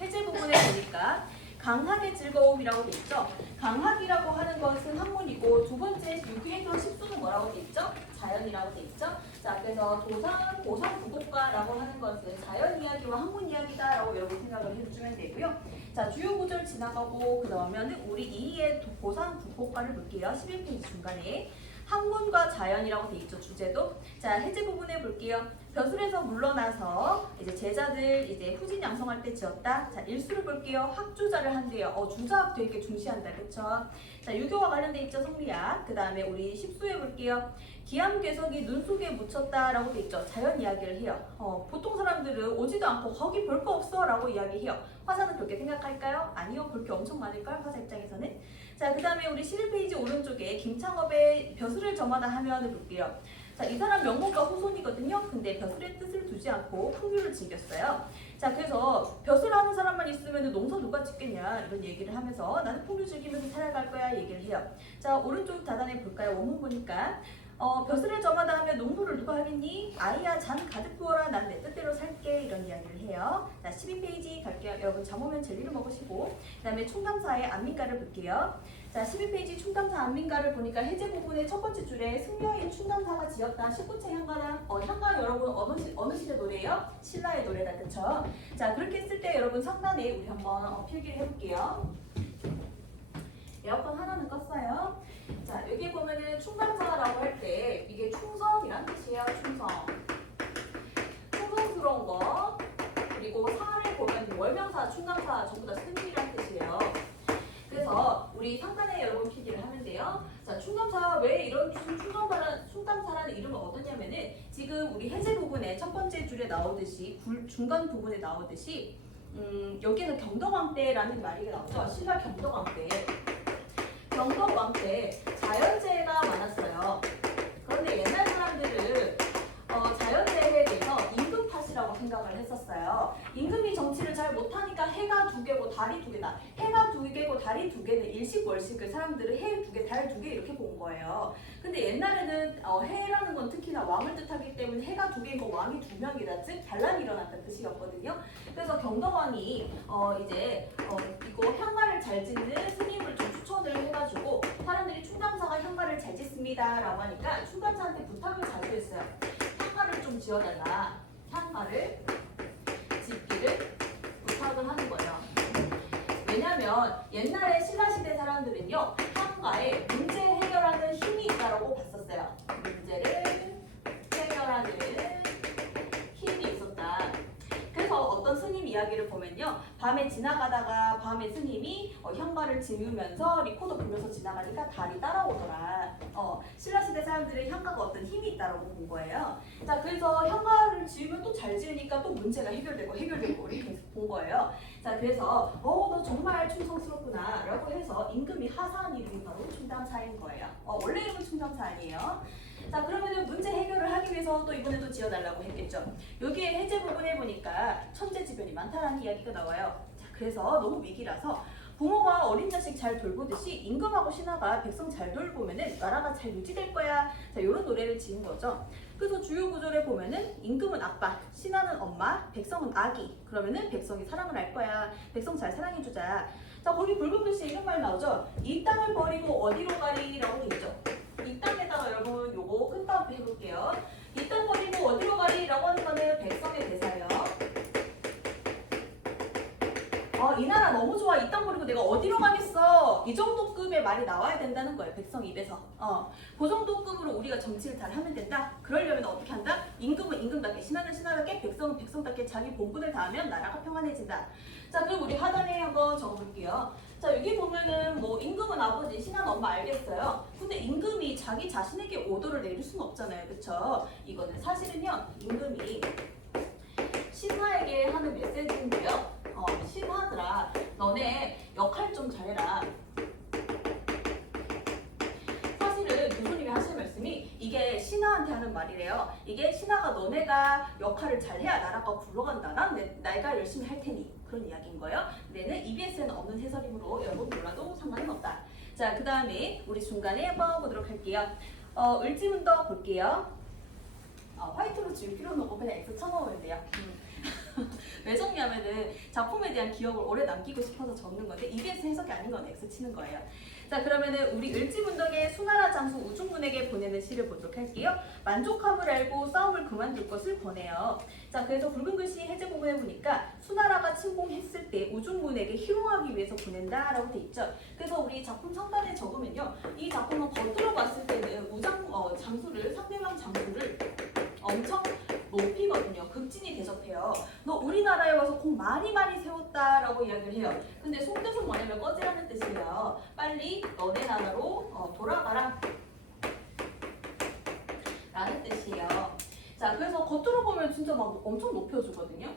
해제 부분에 보니까 강학의 즐거움이라고 돼 있죠. 강학이라고 하는 것은 학문이고 두 번째 6회에서 10수는 뭐라고 돼 있죠? 자연이라고 돼 있죠. 자, 그래서 도상, 고상, 부곡과라고 하는 것은 자연 이야기와 학문 이야기다라고 여러분 생각을 해주면 되고요. 자, 주요 구절 지나가고 그러면은 우리 2의 고상, 부곡과를 볼게요. 11페이지 중간에. 학문과 자연이라고 돼 있죠, 주제도. 자, 해제 부분에 볼게요. 벼슬에서 물러나서 이제 제자들 이제 후진 양성할 때 지었다. 자, 일수를 볼게요. 학주자를 한대요. 주자학 되게 중시한다, 그쵸? 자, 유교와 관련돼 있죠, 성리학. 그 다음에 우리 십수에 볼게요. 기암괴석이 눈 속에 묻혔다라고 돼 있죠. 자연 이야기를 해요. 보통 사람들은 오지도 않고 거기 볼 거 없어라고 이야기해요. 화자는 그렇게 생각할까요? 아니요, 볼 게 엄청 많을까요? 화자 입장에서는. 자, 그 다음에 우리 11페이지 오른쪽에 김창업의 벼슬을 점하다 하면을 볼게요. 자, 이 사람 명문가 후손이거든요. 근데 벼슬의 뜻을 두지 않고 풍류를 즐겼어요. 자, 그래서 벼슬하는 사람만 있으면 농사 누가 짓겠냐 이런 얘기를 하면서 나는 풍류 즐기면서 살아갈 거야 얘기를 해요. 자, 오른쪽 다단에 볼까요? 원문 보니까 벼슬을 점하다 하면 농부를 누가 하겠니? 아이야 잔 가득 부어라 난 내 뜻대로 살게 이런 이야기를 해요. 자, 12페이지 갈게요. 여러분 잠 오면 젤리를 먹으시고 그 다음에 충담사의 안민가를 볼게요. 자, 12페이지 충담사 안민가를 보니까 해제 부분의 첫 번째 줄에 승려인 충담사가 지었다 19채 향가랑 향가 여러분 어느 시대 노래예요? 신라의 노래다, 그쵸? 자, 그렇게 했을 때 여러분 상단에 우리 한번 필기를 해볼게요. 에어컨 하나는 껐어요. 자, 여기 보면은 충담사라고 할 때 이게 충성이란 뜻이에요. 충성. 충성스러운 거. 그리고 사를 보면 월명사, 충담사 전부 다 스님이란 뜻이에요. 그래서 우리 상단에 여러분 필기를 하면 돼요. 자, 충담사 왜 이런 충담사라는 이름을 얻었냐면은 지금 우리 해제 부분에 첫 번째 줄에 나오듯이 중간 부분에 나오듯이 여기는 경덕왕 때라는 말이 나오죠. 신라 경덕왕 때. 경덕왕 때 자연재해가 많았어요. 그런데 옛날 사람들은 자연재해에 대해서 임금 탓이라고 생각을 했었어요. 임금이 정치를 잘 못하니까 해가 두 개고 달이 두 개다. 해가 두 개고 달이 두 개는 일식월식을 사람들은 해 두 개, 달 두 개 이렇게 본 거예요. 근데 옛날에는 해라는 건 특히나 왕을 뜻하기 때문에 해가 두 개이고 왕이 두 명이다. 즉 반란이 일어났다는 뜻이었거든요. 그래서 경덕왕이 이거 향가를 잘 짓는 스님을 좀 추천을 해가지고 사람들이 충담사가 향가를 잘 짓습니다 라고 하니까 충담사한테 부탁을 자주 했어요. 향가를 좀 지어달라. 향가를 짓기를 부탁을 하는 거예요. 왜냐면 옛날에 신라시대 사람들은요 향가에 문제 해결하는 힘이 있다고 봤었어요. 문제를 해결하는 힘이 있었다. 그래서 어떤 스님 이야기를 보면요 밤에 지나가다가 밤에 스님이 향가를 지으면서 리코더 불면서 지나가니까 달이 따라오더라. 신라시대 사람들의 향가가 어떤 힘이 있다고 본 거예요. 자, 그래서 향가를 지으면 또 잘 지으니까 또 문제가 해결되고 이렇게 본 거예요. 자, 그래서 너 정말 충성스럽구나 라고 해서 임금이 하사한 이름이 바로 충담사인 거예요. 원래 이름은 충담사 아니에요. 자, 그러면 문제 해결을 하기 위해서 또 이번에도 지어달라고 했겠죠. 여기에 해제 부분에 보니까 천재지변이 많다라는 이야기가 나와요. 자, 그래서 너무 위기라서 부모가 어린 자식 잘 돌보듯이 임금하고 신하가 백성 잘 돌보면은 나라가 잘 유지될 거야. 자, 이런 노래를 지은 거죠. 그래서 주요 구절에 보면은 임금은 아빠, 신하는 엄마, 백성은 아기. 그러면은 백성이 사랑을 할 거야. 백성 잘 사랑해주자. 자, 거기 붉은 글씨에 이런 말 나오죠. 이 땅을 버리고 어디로 가리라고 돼 있죠. 이 땅에다가 여러분 요거 끝밥 해볼게요. 이 땅 버리고 어디로 가리라고 하는 거는 백성의 대사예요. 이 나라 너무 좋아. 이 땅 버리고 내가 어디로 가겠어. 이 정도 급의 말이 나와야 된다는 거예요. 백성 입에서. 그 정도 급으로 우리가 정치를 잘 하면 된다. 그러려면 어떻게 한다? 임금은 임금답게, 신하는 신하답게, 백성은 백성답게 자기 본분을 다하면 나라가 평안해진다. 자, 그럼 우리 하단에 한번 적어볼게요. 자, 여기 보면은 뭐 임금은 아버지, 신하는 엄마 알겠어요. 근데 임금이 자기 자신에게 오더를 내릴 수는 없잖아요. 그쵸? 이거는 사실은요. 임금이 신하에게 하는 메시지인데요. 신하들아, 너네 역할 좀 잘해라. 사실은 교수님이 하시는 말씀이 이게 신하한테 하는 말이래요. 이게 신하가 너네가 역할을 잘해야 나라가 굴러간다. 내가 열심히 할 테니. 그런 이야기인 거예요. 근데는 EBS에는 없는 해설이므로 여러분 몰라도 상관은 없다. 자, 그 다음에 우리 중간에 한번 보도록 할게요. 을지문덕 볼게요. 화이트로 지울 필요는 없고 그냥 X 쳐놓으면 돼요. 왜 적냐면은 작품에 대한 기억을 오래 남기고 싶어서 적는 건데 EBS 해석이 아닌 건 X 치는 거예요. 자, 그러면은 우리 을지문덕의 수나라 장수 우중문에게 보내는 시를 보도록 할게요. 만족함을 알고 싸움을 그만둘 것을 권해요. 자, 그래서 붉은 글씨 해제 부분에 보니까 수나라가 침공했을 때 우중문에게 희롱하기 위해서 보낸다라고 돼 있죠. 그래서 우리 작품 상단에 적으면요, 이 작품은 겉으로 봤을 때는 장수를 상대방 장수를 엄청 높이거든요. 극진히 대접해요. 너 우리나라에 와서 공 많이 세웠다라고 이야기를 해요. 근데 속뜻은 뭐냐면 꺼지라는 뜻이에요. 빨리 너네 나라로 돌아가라 라는 뜻이에요. 자, 그래서 겉으로 보면 진짜 막 엄청 높여주거든요.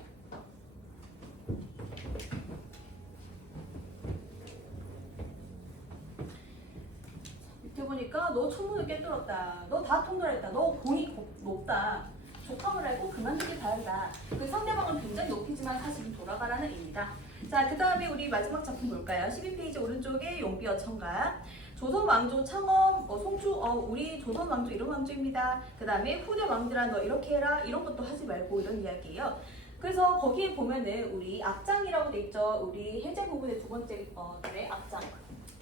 밑에 보니까 너 천문을 깨뚫었다. 너 다 통달했다. 너 공이 높다. 족함을 알고 그만두기 바란다. 그 상대방은 굉장히 높이지만 사실은 돌아가라는 의미다. 자, 그 다음에 우리 마지막 작품 볼까요? 12페이지 오른쪽에 용비어 청가. 조선 왕조 창엄, 송주, 우리 조선 왕조 이런 왕조입니다. 그 다음에 후대 왕들아 너 이렇게 해라. 이런 것도 하지 말고 이런 이야기예요. 그래서 거기에 보면은 우리 악장이라고 돼 있죠. 우리 해제 부분의 두 번째 네, 악장.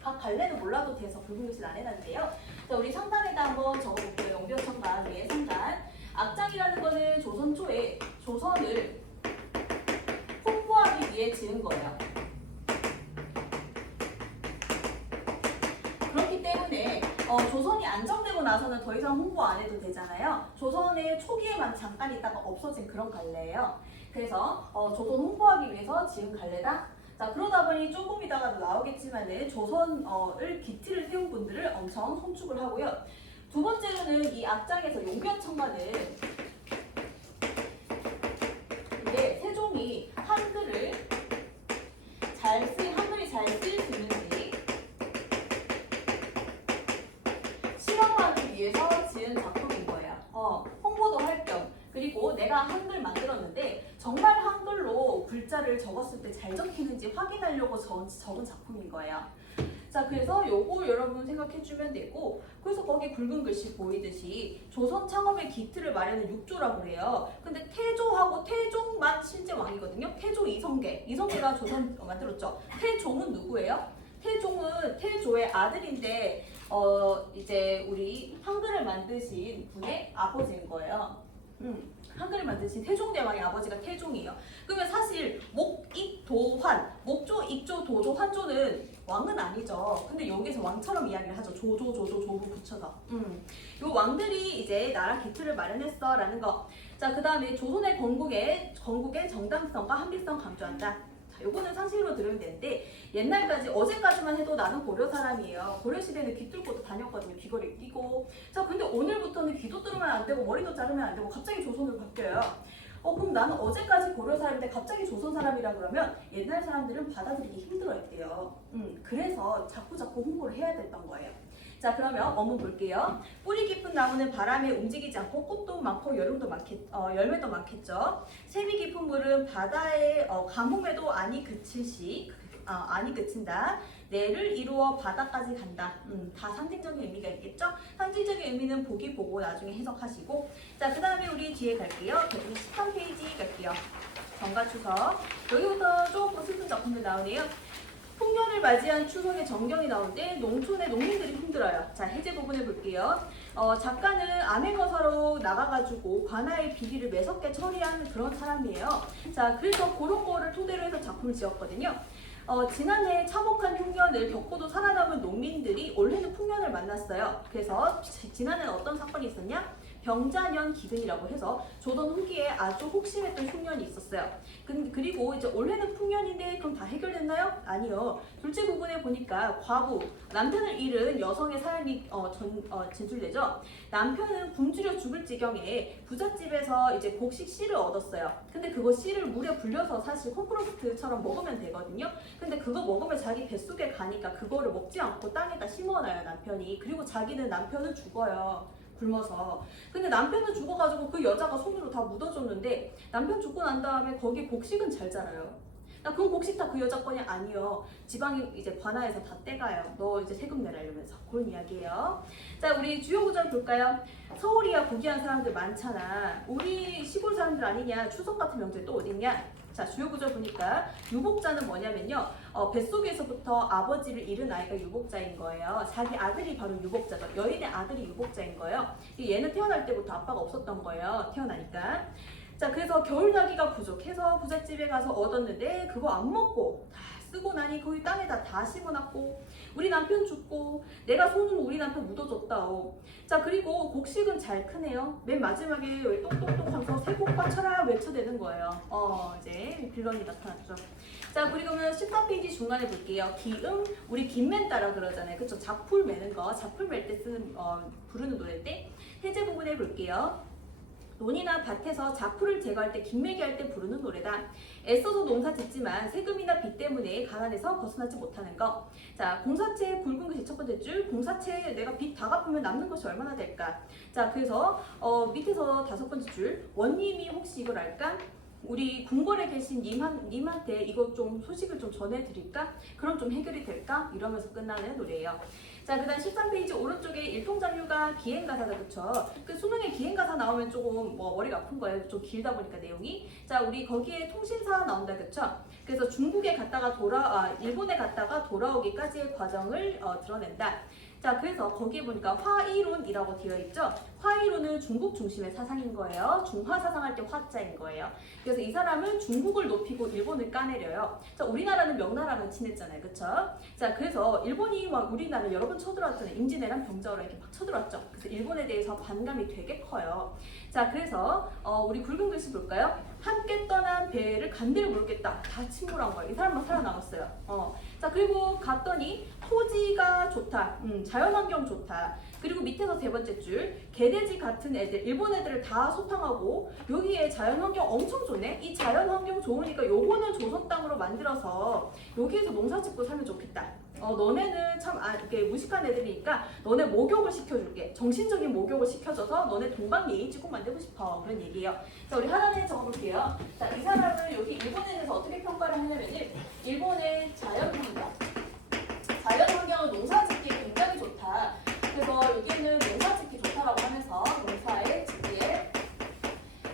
각 갈래는 몰라도 돼서 붉은 글씨 안 해놨는데요. 자, 우리 상단에다 한번 적어볼게요. 용비어 청가 위에 상단. 악장이라는 거는 조선 초에 조선을 홍보하기 위해 지은 거예요. 그렇기 때문에 조선이 안정되고 나서는 더 이상 홍보 안 해도 되잖아요. 조선의 초기에만 잠깐 있다가 없어진 그런 갈래예요. 그래서 조선 홍보하기 위해서 지은 갈래다. 자, 그러다 보니 조금 있다가도 나오겠지만은 조선을 기틀을 세운 분들을 엄청 송축을 하고요. 두 번째로는 이 악장에서 용변청가는 이게 세종이 한글이 잘 쓸 수 있는지 실험하기 위해서 지은 작품인 거예요. 홍보도 할 겸. 그리고 내가 한글 만들었는데 정말 한글로 글자를 적었을 때 잘 적히는지 확인하려고 적은 작품인 거예요. 자, 그래서 요거 여러분 생각해주면 되고, 그래서 거기 굵은 글씨 보이듯이 조선 창업의 기틀을 마련한 육조라고 그래요. 근데 태조하고 태종만 실제 왕이거든요. 태조 이성계가 조선 만들었죠. 태종은 누구예요? 태종은 태조의 아들인데 이제 우리 한글을 만드신 분의 아버지인 거예요. 한글을 만드신 태종대왕의 아버지가 태종이에요. 그러면 사실 목조, 익조, 도조, 환조는 왕은 아니죠. 근데 여기서 왕처럼 이야기를 하죠. 조부 붙여서. 요 왕들이 이제 나라 기틀을 마련했어 라는 거. 자, 그 다음에 조선의 건국의 정당성과 합리성 강조한다. 자, 요거는 상식으로 들으면 되는데 옛날까지 어제까지만 해도 나는 고려 사람이에요. 고려 시대는 귀 뚫고도 다녔거든요. 귀걸이 끼고. 자, 근데 오늘부터는 귀도 뚫으면 안 되고 머리도 자르면 안 되고 갑자기 조선으로 바뀌어요. 그럼 나는 어제까지 고려 사람인데 갑자기 조선 사람이라 그러면 옛날 사람들은 받아들이기 힘들어했대요. 그래서 자꾸 홍보를 해야 됐던 거예요. 자, 그러면 어문 볼게요. 뿌리 깊은 나무는 바람에 움직이지 않고 꽃도 많고 열매도 많겠죠. 샘이 깊은 물은 바다의 가뭄에도 아니 그친다. 내를 이루어 바다까지 간다. 다 상징적인 의미가 있겠죠? 상징적인 의미는 보고 나중에 해석하시고. 자, 그 다음에 우리 뒤에 갈게요. 13페이지 갈게요. 정가 추석. 여기부터 조금 슬픈 작품들 나오네요. 풍년을 맞이한 추석의 정경이 나오는데 농촌의 농민들이 힘들어요. 자, 해제 부분을 볼게요. 작가는 암행어사로 나가가지고 관아의 비리를 매섭게 처리하는 그런 사람이에요. 자, 그래서 그런 거를 토대로 해서 작품을 지었거든요. 지난해 참혹한 흉년을 겪고도 살아남은 농민들이 올해는 풍년을 만났어요. 그래서 지난해는 어떤 사건이 있었냐? 병자년 기근이라고 해서 조선 후기에 아주 혹심했던 흉년이 있었어요. 그리고 이제 올해는 풍년인데 그럼 다 해결됐나요? 아니요. 둘째 부분에 보니까 과부, 남편을 잃은 여성의 삶이 진술되죠. 남편은 굶주려 죽을 지경에 부잣집에서 이제 곡식 씨를 얻었어요. 근데 그거 씨를 물에 불려서 사실 콤프로스트처럼 먹으면 되거든요. 근데 그거 먹으면 자기 뱃속에 가니까 그거를 먹지 않고 땅에다 심어놔요, 남편이. 그리고 남편은 죽어요. 굶어서. 근데 남편은 죽어가지고 그 여자가 손으로 다 묻어줬는데 남편 죽고 난 다음에 거기 곡식은 잘 자라요. 나 그럼 곡식 다 그 여자 거냐? 아니요. 지방이 이제 관아에서 다 떼가요. 너 이제 세금 내라 이러면서. 그런 이야기예요. 자, 우리 주요 구절 볼까요? 서울이야 부귀한 사람들 많잖아. 우리 시골 사람들 아니냐? 추석 같은 명절 또 어딨냐? 자, 주요 구절 보니까 유복자는 뭐냐면요. 뱃속에서부터 아버지를 잃은 아이가 유복자인 거예요. 자기 아들이 바로 유복자죠. 여인의 아들이 유복자인 거예요. 얘는 태어날 때부터 아빠가 없었던 거예요. 태어나니까. 자, 그래서 겨울나기가 부족해서 부잣집에 가서 얻었는데 그거 안 먹고 다 쓰고 나니 거기 땅에다 다 심어놨고 우리 남편 죽고 내가 손으로 우리 남편 묻어줬다오. 자, 그리고 곡식은 잘 크네요. 맨 마지막에 똑똑똑 하면서 새곡과 쳐라 외쳐대는 거예요. 이제 빌런이 나타났죠. 자, 그리고는 14페이지 중간에 볼게요. 기음, 우리 김맨 따라 그러잖아요. 그쵸? 작풀 매는 거, 작풀 맬 때 쓰는 부르는 노래인데 해제 부분에 볼게요. 논이나 밭에서 작풀을 제거할 때 김매기 할 때 부르는 노래다. 애써서 농사 짓지만 세금이나 빚 때문에 가난해서 벗어나지 못하는 것. 자, 공사채 굵은 것이 첫 번째 줄. 공사채 내가 빚 다 갚으면 남는 것이 얼마나 될까? 자, 그래서 밑에서 다섯 번째 줄. 원님이 혹시 이걸 알까? 우리 궁궐에 계신 님한테 이거 좀 소식을 좀 전해드릴까? 그럼 좀 해결이 될까? 이러면서 끝나는 노래예요. 자, 그 다음 13페이지 오른쪽에 일통장류가 기행가사다, 그쵸? 그 수능에 기행가사 나오면 조금 머리가 아픈 거예요. 좀 길다 보니까 내용이. 자, 우리 거기에 통신사 나온다, 그쵸? 그래서 중국에 갔다가 일본에 갔다가 돌아오기까지의 과정을 드러낸다. 자, 그래서 거기에 보니까 화이론이라고 되어 있죠. 화이론은 중국 중심의 사상인 거예요. 중화 사상할 때 화자인 거예요. 그래서 이 사람은 중국을 높이고 일본을 까내려요. 자, 우리나라는 명나라랑 친했잖아요, 그쵸? 자, 그래서 일본이 막 우리나라 여러 번 쳐들어왔잖아요. 임진왜란 병자호랑 이렇게 막 쳐들어왔죠. 그래서 일본에 대해서 반감이 되게 커요. 자, 그래서 우리 굵은 글씨 볼까요? 함께 떠난 배를 간대를 물겠다. 다 침몰한 거예요. 이 사람만 살아남았어요. 자, 그리고 갔더니 토지가 좋다. 자연환경 좋다. 그리고 밑에서 세 번째 줄, 개돼지 같은 애들, 일본 애들을 다 소탕하고 여기에 자연환경 엄청 좋네. 이 자연환경 좋으니까 요거는 조선 땅으로 만들어서 여기에서 농사짓고 살면 좋겠다. 너네는 참 이렇게 무식한 애들이니까 너네 목욕을 시켜줄게. 정신적인 목욕을 시켜줘서 너네 동방 예의지 꼭 만들고 싶어. 그런 얘기예요. 자, 우리 하나는 적어볼게요. 자, 이 사람을 여기 일본에 대해서 어떻게 평가를 하냐면 일본의 자연환경. 자연환경은 농사짓기 굉장히 좋다. 그래서 여기는 농사짓기 좋다라고 하면서 농사에 짓기에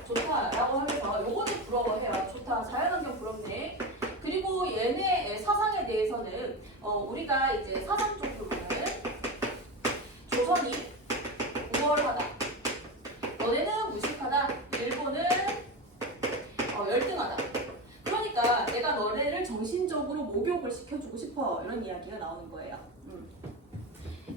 좋다라고 하면서 요거는 부러워해요. 좋다. 자연환경 부럽네. 그리고 얘네의 사상에 대해서는 우리가 이제 사상 쪽으로는 조선이 우월하다. 너네는 무식하다. 일본은 열등하다. 그러니까 내가 너네를 정신적으로 목욕을 시켜주고 싶어. 이런 이야기가 나오는 거예요.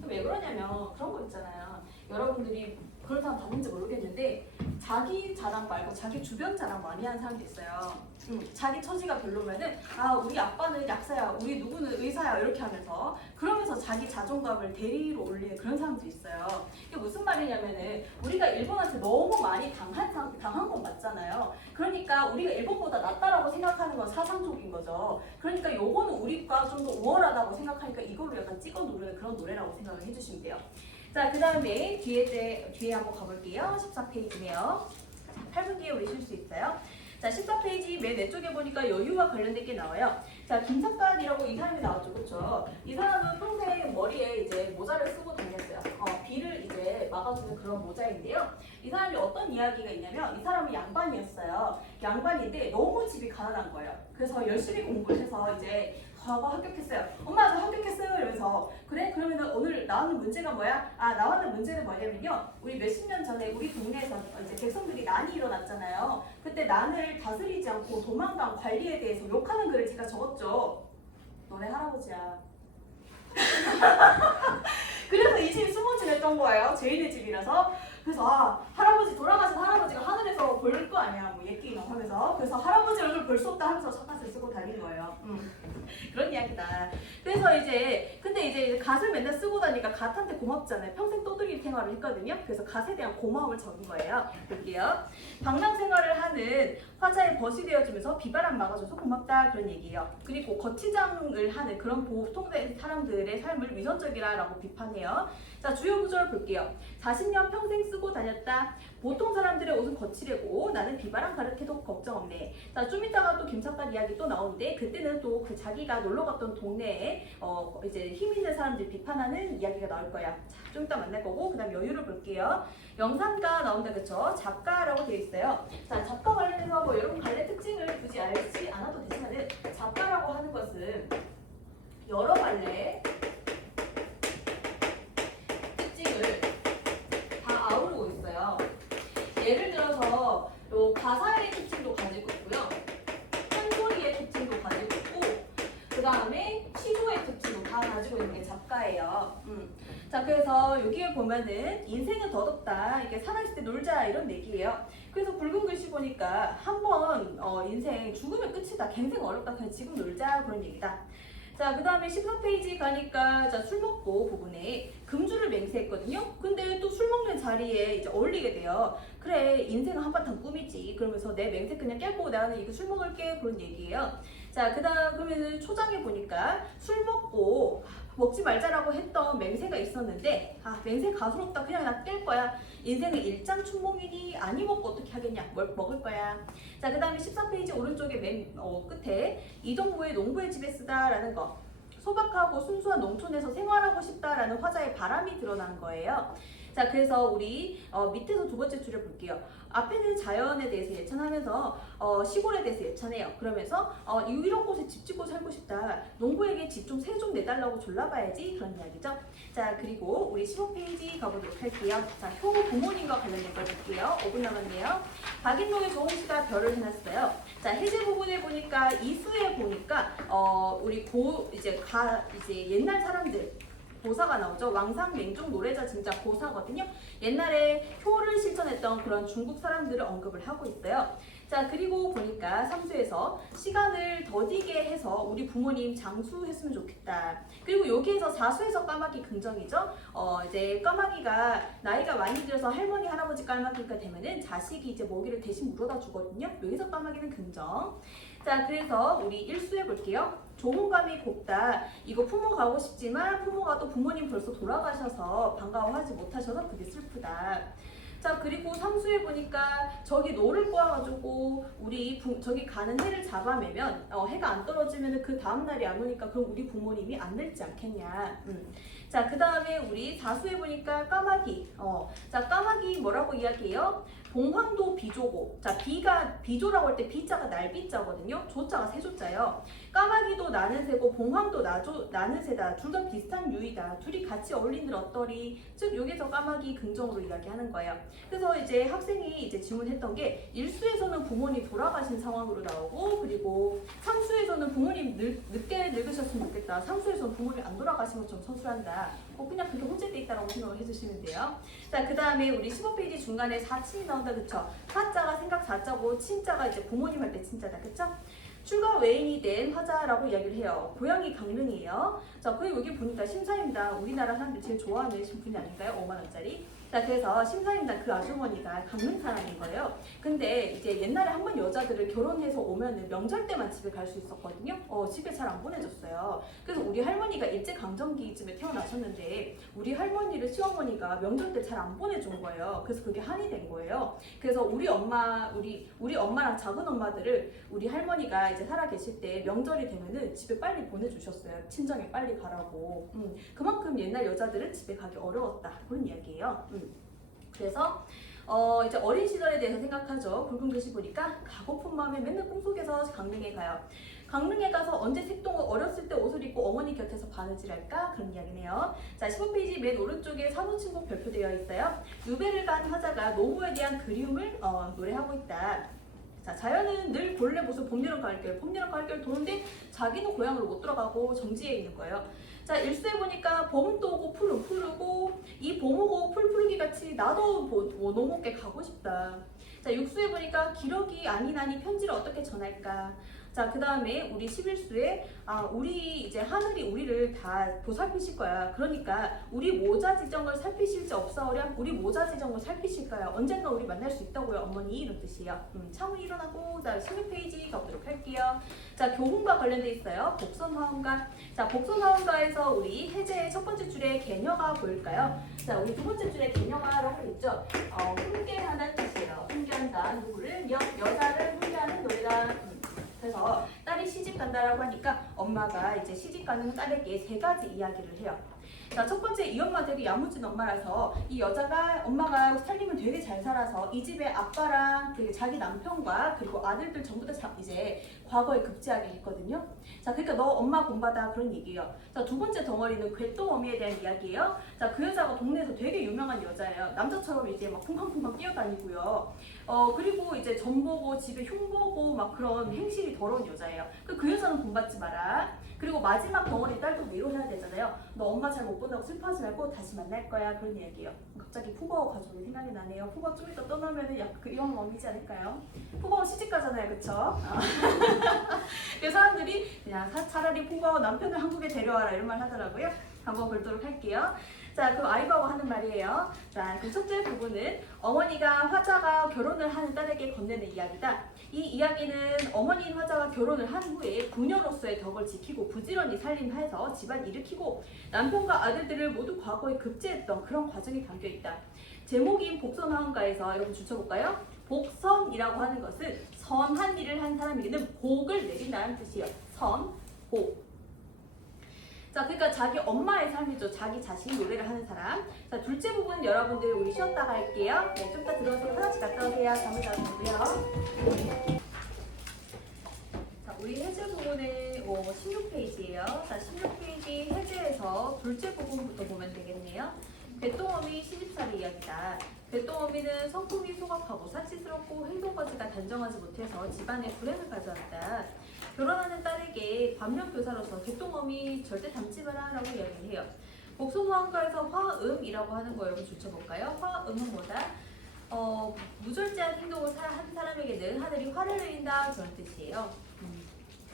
왜 그러냐면 그런 거 있잖아요. 여러분들이 그런 사람 봤는지 모르겠는데 자기 자랑 말고 자기 주변 자랑 많이 하는 사람도 있어요. 자기 처지가 별로면은 우리 아빠는 약사야, 우리 누구는 의사야 이렇게 하면서 그러면서 자기 자존감을 대리로 올리는 그런 사람도 있어요. 이게 무슨 말이냐면은 우리가 일본한테 너무 많이 당한 건 맞잖아요. 그러니까 우리가 일본보다 낫다라고 생각하는 건 사상적인 거죠. 그러니까 요거는 우리가 좀 더 우월하다고 생각하니까 이걸로 약간 찍어 누르는 그런 노래라고 생각을 해주시면 돼요. 자, 그 다음에 뒤에 한번 가볼게요. 14페이지네요. 8분 뒤에 우리 쉴 수 있어요. 자, 14페이지 맨 왼쪽에 보니까 여유와 관련된 게 나와요. 자, 김석관이라고 이 사람이 나왔죠, 그렇죠? 이 사람은 평생 머리에 이제 모자를 쓰고 다녔어요. 비를 이제 막아주는 그런 모자인데요. 이 사람이 어떤 이야기가 있냐면 이 사람은 양반이었어요. 양반인데 너무 집이 가난한 거예요. 그래서 열심히 공부를 해서 이제 합격했어요. 엄마 저 합격했어요. 이러면서 그래? 그러면 오늘 나오는 문제가 뭐야? 나오는 문제는 뭐냐면요. 우리 몇십 년 전에 우리 동네에서 이제 백성들이 난이 일어났잖아요. 그때 난을 다스리지 않고 도망간 관리에 대해서 욕하는 글을 제가 적었죠. 너네 할아버지야. 그래서 이 집이 숨어 지냈던 거예요. 죄인의 집이라서. 그래서 할아버지 돌아가신 할아버지가 하늘에서 볼 거 아니야. 뭐 예끼 하면서. 그래서 할아버지 얼굴 볼 수 없다 하면서 샷갓을 쓰고 다닌 거예요. 그런 이야기다. 그래서 근데 이제 갓을 맨날 쓰고 다니까 갓한테 고맙잖아요. 평생 떠들기 생활을 했거든요. 그래서 갓에 대한 고마움을 적은 거예요. 볼게요. 방랑 생활을 하는 화자의 벗이 되어주면서 비바람 막아줘서 고맙다. 그런 얘기예요. 그리고 거치장을 하는 그런 보통의 사람들의 삶을 위선적이라고 비판해요. 자, 주요 구절 볼게요. 40년 평생 쓰고 다녔다. 보통 사람들의 옷은 거칠고 나는 비바람 가르쳐도 걱정 없네. 자, 좀 이따가 또 김석관 이야기 또 나오는데 그때는 또 그 자기가 놀러 갔던 동네에 이제 힘이 있는 사람들 비판하는 이야기가 나올 거야. 자, 좀 이따 만날 거고 그 다음 여유를 볼게요. 영상가 나온다 그쵸? 작가라고 되어 있어요. 자, 작가 관련해서 뭐 여러분 관련 특징을 굳이 알지 않아도 되지만은 작가라고 하는 것은 여러 갈래 특징을 다 아우르고 있어요. 예를 들어서 요 가사의 특징도 가지고 있고요. 한소리의 특징도 가지고 있고 그 다음에 시조의 특징도 다 가지고 있는 게 작가예요. 자, 그래서 여기에 보면은 인생은 더덥다. 이게 살아있을 때 놀자 이런 얘기예요. 그래서 붉은 글씨 보니까 한번 인생 죽으면 끝이다. 갱생 어렵다. 그냥 지금 놀자 그런 얘기다. 자, 그 다음에 14페이지 가니까 자, 술 먹고 부분에 금주를 맹세했거든요. 근데 또 술 먹는 자리에 이제 어울리게 돼요. 그래, 인생은 한바탕 꿈이지. 그러면서 내 맹세 그냥 깨고 나는 이거 술 먹을게 그런 얘기예요. 자, 그 다음 그러면은 초장에 보니까 술 먹고 먹지 말자라고 했던 맹세가 있었는데 맹세 가소롭다 그냥 나 깰 거야. 인생은 일장춘몽이니 아니 먹고 어떻게 하겠냐. 뭘 먹을 거야. 자, 그 다음에 14페이지 오른쪽에 맨 끝에 이동부의 농부의 집에 쓰다라는 거. 소박하고 순수한 농촌에서 생활하고 싶다라는 화자의 바람이 드러난 거예요. 자, 그래서 우리 밑에서 두 번째 줄을 볼게요. 앞에는 자연에 대해서 예찬하면서 시골에 대해서 예찬해요. 그러면서 이런 곳에 집 짓고 살고 싶다. 농부에게 집 좀 세 좀 내달라고 졸라봐야지 그런 이야기죠. 자, 그리고 우리 15페이지 가보도록 할게요. 자, 효 부모님과 관련된 걸 볼게요. 5분 남았네요. 박인동의 조홍씨가 별을 해놨어요. 자, 해제 부분에 보니까 이수에 보니까 우리 이제 옛날 사람들 고사가 나오죠. 왕상 맹종 노래자 진짜 고사거든요. 옛날에 효를 실천했던 그런 중국 사람들을 언급을 하고 있어요. 자, 그리고 보니까 삼수에서 시간을 더디게 해서 우리 부모님 장수했으면 좋겠다. 그리고 여기에서 사수에서 까마귀 긍정이죠. 이제 까마귀가 나이가 많이 들어서 할머니 할아버지 까마귀가 되면은 자식이 이제 먹이를 대신 물어다 주거든요. 여기서 까마귀는 긍정. 자, 그래서 우리 일수해 볼게요. 조문감이 곱다. 이거 부모 가고 싶지만 부모가 또 부모님 벌써 돌아가셔서 반가워하지 못하셔서 그게 슬프다. 자, 그리고 삼수에 보니까 저기 노를 꼬아가지고 우리 저기 가는 해를 잡아매면 해가 안 떨어지면 그 다음 날이 안 오니까 그럼 우리 부모님이 안 늙지 않겠냐. 자, 그 다음에 우리 사수에 보니까 까마귀. 자, 까마귀 뭐라고 이야기해요? 봉황도 비조고. 자, 비조라고 할 때 비자가 날비자거든요. 조자가 세조자예요. 까마귀도 나는 새고 봉황도 나는 새다. 둘 다 비슷한 유이다. 둘이 같이 어울린들 어떠리. 즉 여기서 까마귀 긍정으로 이야기하는 거예요. 그래서 이제 학생이 이제 질문했던 게 일수에서는 부모님 돌아가신 상황으로 나오고 그리고 삼수에서는 부모님 늦게 늙으셨으면 좋겠다. 상수에서는 부모님 안 돌아가신 것처럼 서술한다. 그냥 그게 혼재돼 있다라고 생각을 해주시면 돼요. 자, 그 다음에 우리 15페이지 중간에 사친이 나온다 그쵸? 사자가 생각 사자고 친자가 이제 부모님 할 때 친자다 그쵸? 출가 외인이 된 화자라고 이야기를 해요. 고향이 강릉이에요. 자, 그리고 여기 보니까 심사임당 우리나라 사람들이 제일 좋아하는 신분이 아닌가요? 5만원짜리. 자, 그래서 심사임당 그 아주머니가 강릉 사람인 거예요. 근데 이제 옛날에 한 번 여자들을 결혼해서 오면은 명절 때만 집에 갈 수 있었거든요. 집에 잘 안 보내줬어요. 그래서 우리 할머니가 일제강점기쯤에 태어나셨는데 우리 할머니를 시어머니가 명절 때 잘 안 보내준 거예요. 그래서 그게 한이 된 거예요. 그래서 우리 엄마랑 작은 엄마들을 우리 할머니가 이제 살아 계실 때 명절이 되면은 집에 빨리 보내주셨어요. 친정에 빨리 가라고. 그만큼 옛날 여자들은 집에 가기 어려웠다. 그런 이야기예요. 그래서 이제 어린 시절에 대해서 생각하죠. 붉은 글씨 보니까 가고픈 마음에 맨날 꿈속에서 강릉에 가요. 강릉에 가서 언제 색동을 어렸을 때 옷을 입고 어머니 곁에서 바느질할까? 그런 이야기네요. 자, 15페이지 맨 오른쪽에 산호친곡 별표되어 있어요. 유배를 간 화자가 노무에 대한 그리움을 노래하고 있다. 자, 자연은 늘 본래 모습 봄여름 가을결 도는데 자기는 고향으로 못 들어가고 정지해 있는 거예요. 자, 일수에 보니까 봄도 오고 풀은 푸르고 이 봄 오고 풀 푸르기 같이 나도 농업계 가고 싶다. 자, 육수에 보니까 기러기 아니나니 편지를 어떻게 전할까. 자, 그 다음에 우리 11수에 우리 이제 하늘이 우리를 다 보살피실 거야. 그러니까 우리 모자 지정을 살피실지 없사오랴. 우리 모자 지정을 살피실 거야. 언젠가 우리 만날 수 있다고요, 어머니. 이런 뜻이에요. 창문이 일어나고 그다음 16페이지 가보도록 할게요. 자, 교훈과 관련돼 있어요. 복선화음가. 자, 복선화음가에서 우리 해제의 첫 번째 줄에 개녀가 보일까요? 자, 우리 두 번째 줄에 개녀가라고 있죠. 훈계한다는 뜻이에요. 훈계한다. 누구를? 여자를 훈계하는 노래다. 그래서 딸이 시집 시집 간다라고 하니까 엄마가 이제 시집 가는 딸에게 세 가지 이야기를 해요. 자, 첫 번째, 이 엄마 되게 야무진 엄마라서 이 여자가 엄마가 살림을 되게 잘 살아서 이 집에 아빠랑 그리고 자기 남편과 그리고 아들들 전부 다 이제 과거에 급제하게 했거든요. 자, 그러니까 너 엄마 본받아 그런 얘기예요. 자, 두 번째 덩어리는 괴똥어미에 대한 이야기예요. 자, 그 여자가 동네에서 되게 유명한 여자예요. 남자처럼 이제 막 쿵쾅쿵쾅 뛰어다니고요. 그리고 이제 전 보고 집에 흉 보고 막 그런 행실이 더러운 여자예요. 그 여자는 본받지 마라. 그리고 마지막 덩어리 딸도 위로해야 되잖아요. 너 엄마 잘 못 본다고 슬퍼하지 말고 다시 만날 거야. 그런 얘기예요. 갑자기 푸바오 가족이 생각이 나네요. 푸바오 좀 이따 떠나면은 약간 그 이런 멈이지 않을까요? 푸바오 시집 가잖아요. 그쵸? 그래서 사람들이 그냥 차라리 푸바오 남편을 한국에 데려와라 이런 말 하더라고요. 한번 보도록 할게요. 자, 그럼 아이바오가 하는 말이에요. 자, 그 첫째 부분은 어머니가 화자가 결혼을 하는 딸에게 건네는 이야기다. 이 이야기는 어머니인 화자가 결혼을 한 후에 부녀로서의 덕을 지키고 부지런히 살림해서 집안 일으키고 남편과 아들들을 모두 과거에 급제했던 그런 과정이 담겨있다. 제목인 복선화음가에서 여러분 줄쳐볼까요? 복선이라고 하는 것은 선한 일을 한 사람에게는 복을 내린다는 뜻이에요. 선, 복. 자, 그러니까 자기 엄마의 삶이죠. 자기 자신이 노래를 하는 사람. 자, 둘째 부분 여러분들 우리 쉬었다가 할게요. 네, 좀 이따 들어오세요. 화장실 갔다 오세요. 잠을 자고요. 자, 우리 해제 부분은 16페이지예요. 자, 16페이지 해제에서 둘째 부분부터 보면 되겠네요. 괴똥어미 시집살이 이야기다. 괴똥어미는 성품이 소박하고 사치스럽고 행동거지가 단정하지 못해서 집안에 불행을 가져왔다. 결혼하는 딸에게 반면교사로서 괴똥어미 절대 닮지 마라 라고 이야기를 해요. 복선화음가에서 화음이라고 하는 거 여러분 줄쳐볼까요? 화음은 뭐다? 무절제한 행동을 한 사람에게는 하늘이 화를 내린다 그런 뜻이에요.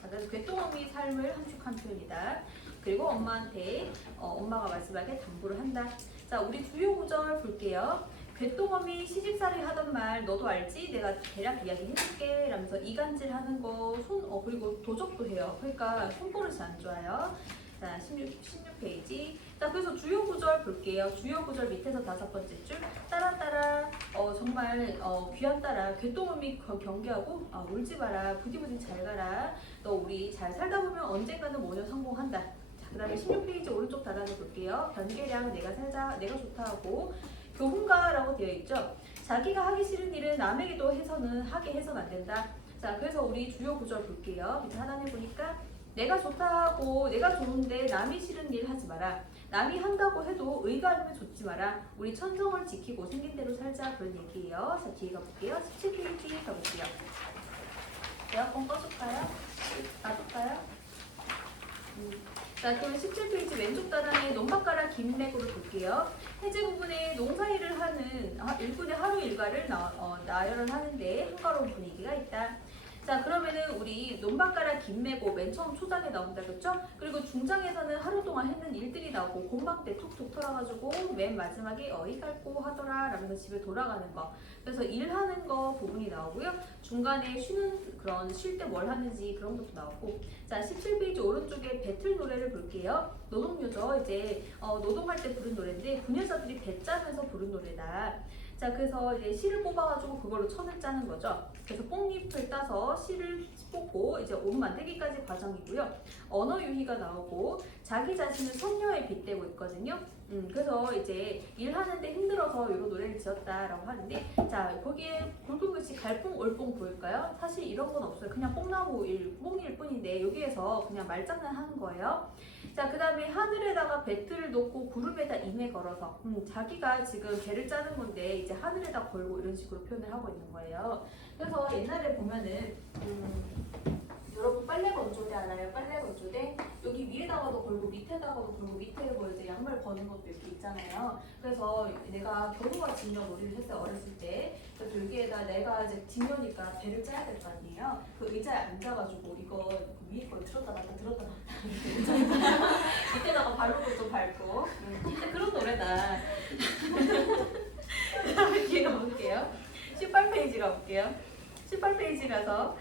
그래서 괴똥어미 삶을 함축한 표현이다. 그리고 엄마한테 엄마가 마지막에 당부를 한다. 자, 우리 주요 구절 볼게요. 괴똥어미 시집살이 하던 말 너도 알지? 내가 대략 이야기 해줄게 라면서 이간질 하는 거 그리고 도적도 해요. 그러니까 손버릇이 안 좋아요. 자, 16페이지. 자, 그래서 주요 구절 볼게요. 주요 구절 밑에서 5번째 줄. 따라 정말 귀한 딸아 괴똥어미 경계하고 울지 마라. 부디부디 잘 가라. 너 우리 잘 살다 보면 언젠가는 모녀 성공한다. 자, 그 다음에 16페이지 오른쪽 단락을 볼게요. 변계량 내가 살자 내가 좋다 하고 교훈가라고 되어 있죠. 자기가 하기 싫은 일은 남에게도 하게 해서는 안 된다. 자, 그래서 우리 주요 구절 볼게요. 밑에 하단에 보니까 내가 좋다고 내가 좋은데 남이 싫은 일 하지 마라. 남이 한다고 해도 의가 아니면 좋지 마라. 우리 천성을 지키고 생긴 대로 살자 그런 얘기예요. 자, 뒤에 가볼게요. 17페이지 가볼게요. 에어컨 꺼줄까요? 놔둘까요? 자, 그럼 17페이지 왼쪽 단락에 논밭가락 김맥으로 볼게요. 해제 부분에 농사일을 하는 일꾼의 하루 일과를 나열을 하는데 한가로운 분위기가 있다. 자, 그러면은 우리 논밭가락 김매고 맨 처음 초장에 나온다 그랬죠? 그리고 중장에서는 하루 동안 했는 일들이 나오고 곤방때 툭툭 털어가지고 맨 마지막에 어이 갈고 하더라 라면서 집에 돌아가는 거. 그래서 일하는 거 부분이 나오고요. 중간에 쉴 때 뭘 하는지 그런 것도 나오고. 자, 17페이지 오른쪽에 배틀 노래를 볼게요. 노동요죠. 이제 노동할 때 부른 노래인데 부녀자들이 배 짜면서 부른 노래다. 자, 그래서 이제 실을 뽑아가지고 그걸로 천을 짜는 거죠. 그래서 뽕잎을 따서 실을 뽑고 이제 옷 만들기까지 과정이고요. 언어 유희가 나오고 자기 자신을 선녀에 빗대고 있거든요. 그래서 이제 일하는데 힘들어서 이런 노래를 지었다라고 하는데, 자, 거기에 굵은 글씨 갈뽕 올뽕 보일까요? 사실 이런 건 없어요. 그냥 뽕일 뿐인데 여기에서 그냥 말장난 하는 거예요. 자, 그 다음에 하늘에다가 배틀을 놓고 구름에다 임에 걸어서 자기가 지금 배를 짜는 건데 이제 하늘에다 걸고 이런 식으로 표현을 하고 있는 거예요. 그래서 옛날에 보면은 여러분 빨래 건조대 알아요? 빨래 건조대? 여기 위에다가도 걸고 밑에다가도 걸고 밑에 이제 양말 거는 것도 이렇게 있잖아요. 그래서 내가 겨루가 진정 놀이를 했어요, 어렸을 때. 그래서 여기에다 내가 이제 뒷면이니까 배를 짜야 될 거 아니에요. 그 의자에 앉아가지고 이거 위에 걸 들었다 놨다 들었다 놨다 밑에다가 발로도 좀 밟고 그런 노래다. 그 다음에 뒤에 가볼게요. 18페이지 가볼게요. 18페이지 가서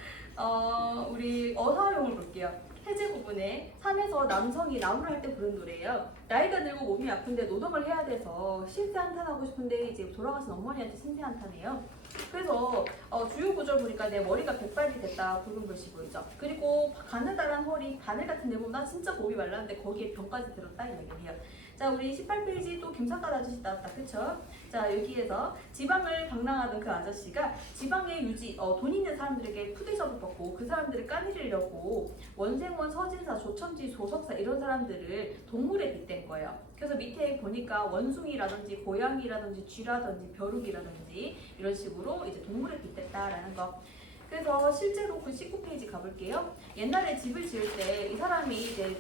우리 어사용을 볼게요. 해제 부분에 산에서 남성이 나무를 할 때 부른 노래예요. 나이가 들고 몸이 아픈데 노동을 해야 돼서 신세한탄하고 싶은데 이제 돌아가신 어머니한테 신세한탄해요. 그래서 주요 구절 보니까 내 머리가 백발이 됐다 붉은 글씨 보이죠. 그리고 가느다란 허리 바늘 같은 데 보면 나 진짜 몸이 말랐는데 거기에 병까지 들었다 이 얘기예요. 자, 우리 18페이지 또 김삿갓 아저씨 나왔다. 그쵸? 자, 여기에서 지방을 방랑하던 그 아저씨가 지방의 유지, 돈 있는 사람들에게 푸대접을 받고 그 사람들을 까내리려고 원생원, 서진사, 조천지, 조석사 이런 사람들을 동물에 빗댄 거예요. 그래서 밑에 보니까 원숭이라든지 고양이라든지 쥐라든지 벼룩이라든지 이런 식으로 이제 동물에 빗댔다라는 거. 그래서 실제로 그 19페이지 가볼게요. 옛날에 집을 지을 때 이 사람이 이제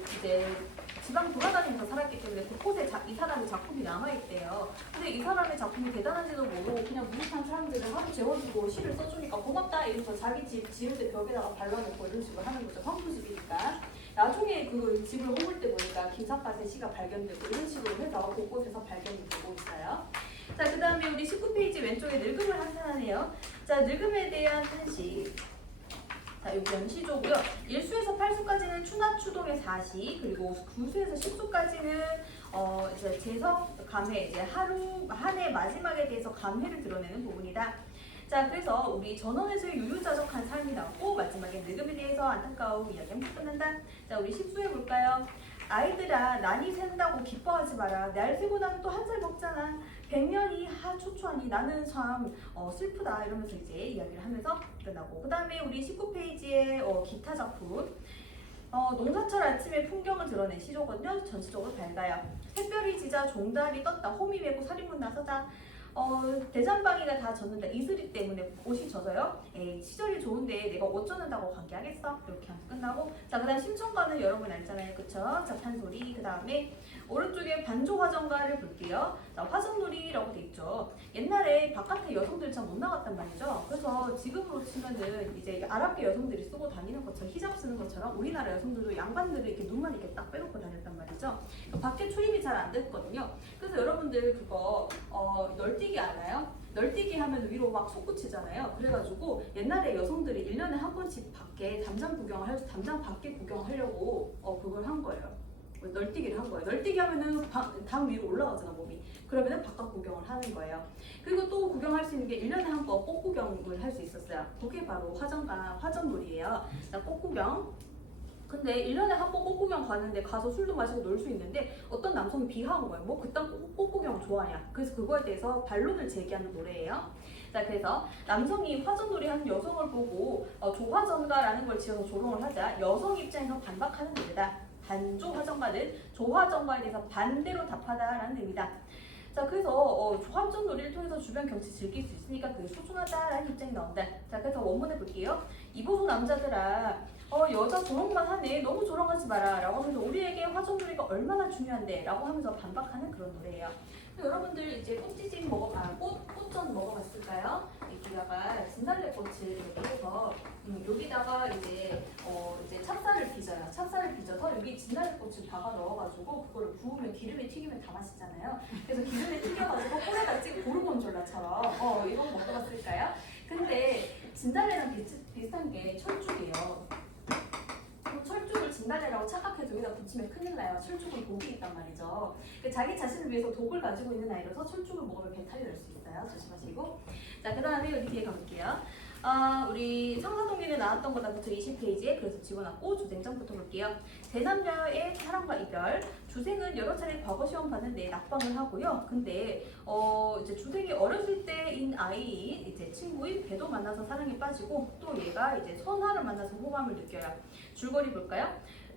지방 돌아다니면서 살았기 때문에 곳곳에 이 사람의 작품이 남아있대요. 근데 이 사람의 작품이 대단한지도 모르고 그냥 무식한 사람들을 하루 재워주고 시를 써주니까 고맙다 이러면서 자기 집 지을 때 벽에다가 발라놓고 이런 식으로 하는 거죠. 황토집이니까. 나중에 그 집을 허물 때 보니까 김삿갓의 시가 발견되고 이런 식으로 해서 곳곳에서 발견이 되고 있어요. 자, 그 다음에 우리 19페이지 왼쪽에 늙음을 한탄하네요. 자, 늙음에 대한 탄식. 자, 여기 연시조고요. 1수에서 8수까지는 추나추동의 4시, 그리고 9수에서 10수까지는 이제 재석 감회, 이제 한 해 마지막에 대해서 감회를 드러내는 부분이다. 자, 그래서 우리 전원에서의 유유자적한 삶이 나오고 마지막에 늙음에 대해서 안타까운 이야기는 끝난다. 자, 우리 10수 해볼까요? 아이들아, 난이 샌다고 기뻐하지 마라. 날 세고 나면 또 한 살 먹잖아. 100년이 초초하니 나는 참 슬프다 이러면서 이제 이야기를 하면서 끝나고, 그 다음에 우리 19페이지에 기타 작품, 농사철 아침의 풍경을 드러낸 시조거든요. 전시적으로 밝아요. 햇별이 지자 종달이 떴다. 홈이 메고 서리문 나서다. 대장방이가 다 젖는다. 이슬이 때문에 옷이 젖어요. 에이, 시절이 좋은데 내가 옷 젖는다고 관계하겠어? 이렇게 하면서 끝나고, 자, 그 다음 심청가는 여러분 알잖아요. 그쵸? 자, 판소리. 그 다음에 오른쪽에 반조화정가를 볼게요. 자, 화정놀이라고 돼 있죠. 옛날에 바깥에 여성들 참 못 나갔단 말이죠. 그래서 지금으로 치면은 이제 아랍계 여성들이 쓰고 다니는 것처럼, 히잡 쓰는 것처럼 우리나라 여성들도 양반들을 이렇게 눈만 이렇게 딱 빼놓고 다녔단 말이죠. 밖에 출입이 잘 안 됐거든요. 그래서 여러분들 그거 널뛰기 알아요? 널뛰기 하면 위로 막 솟구치잖아요. 그래가지고 옛날에 여성들이 1년에 한 번씩 밖에 담장 구경을 해서 담장 밖에 구경하려고 그걸 한 거예요. 널뛰기를 한 거예요. 널뛰기 하면은 담 위로 올라가잖아, 몸이. 그러면은 바깥 구경을 하는 거예요. 그리고 또 구경할 수 있는 게 1년에 한 번 꽃 구경을 할 수 있었어요. 그게 바로 화전놀이예요. 자, 꽃 구경. 근데 1년에 한 번 꽃구경 가는데 가서 술도 마시고 놀 수 있는데 어떤 남성이 비하한 거예요. 뭐 그딴 꽃구경 좋아하냐. 그래서 그거에 대해서 반론을 제기하는 노래예요. 자, 그래서 남성이 화전놀이 하는 여성을 보고 조화전가라는 걸 지어서 조롱을 하자 여성 입장에서 반박하는 노래다. 반조화전가는 조화전가에 대해서 반대로 답하다라는 의미다. 자, 그래서 화전놀이를 통해서 주변 경치 즐길 수 있으니까 그게 소중하다라는 입장이 나온다. 자, 그래서 원문을 볼게요. 이보소 남자들아, 여자 조롱만 하네. 너무 조롱하지 마라. 라고 하면서 우리에게 화전놀이가 얼마나 중요한데 라고 하면서 반박하는 그런 노래예요. 여러분들 이제 꽃전 먹어봤을까요? 여기다가 진달래꽃을 이렇게 해서 여기다가 이제 찹쌀을 빚어요. 찹쌀을 빚어서 여기 진달래꽃을 박아 넣어가지고 그거를 구우면 기름에 튀기면 다 맛있잖아요. 그래서 기름에 튀겨가지고 꿀에다 찍고 고르곤졸라처럼 이런 거 먹어봤을까요? 근데 진달래랑 비슷한 게 철쭉이에요. 철쭉을 진달래라고 착각해서 여기다 붙이면 큰일 나요. 철쭉은 독이 있단 말이죠. 자기 자신을 위해서 독을 가지고 있는 아이라서 철쭉을 먹으면 배탈이 날 수 있어요. 조심하시고. 자, 그 다음에 여기 뒤에 가볼게요. 우리 상사동기에 나왔던 거다 부터 20페이지에 그래서 집어넣고 주생장부터 볼게요. 대남녀의 사랑과 이별. 주생은 여러 차례 과거 시험 봤는데 낙방을 하고요. 근데 이제 주생이 어렸을 때인 아이 이제 친구인 배도 만나서 사랑에 빠지고 또 얘가 이제 선화를 만나서 호감을 느껴요. 줄거리 볼까요?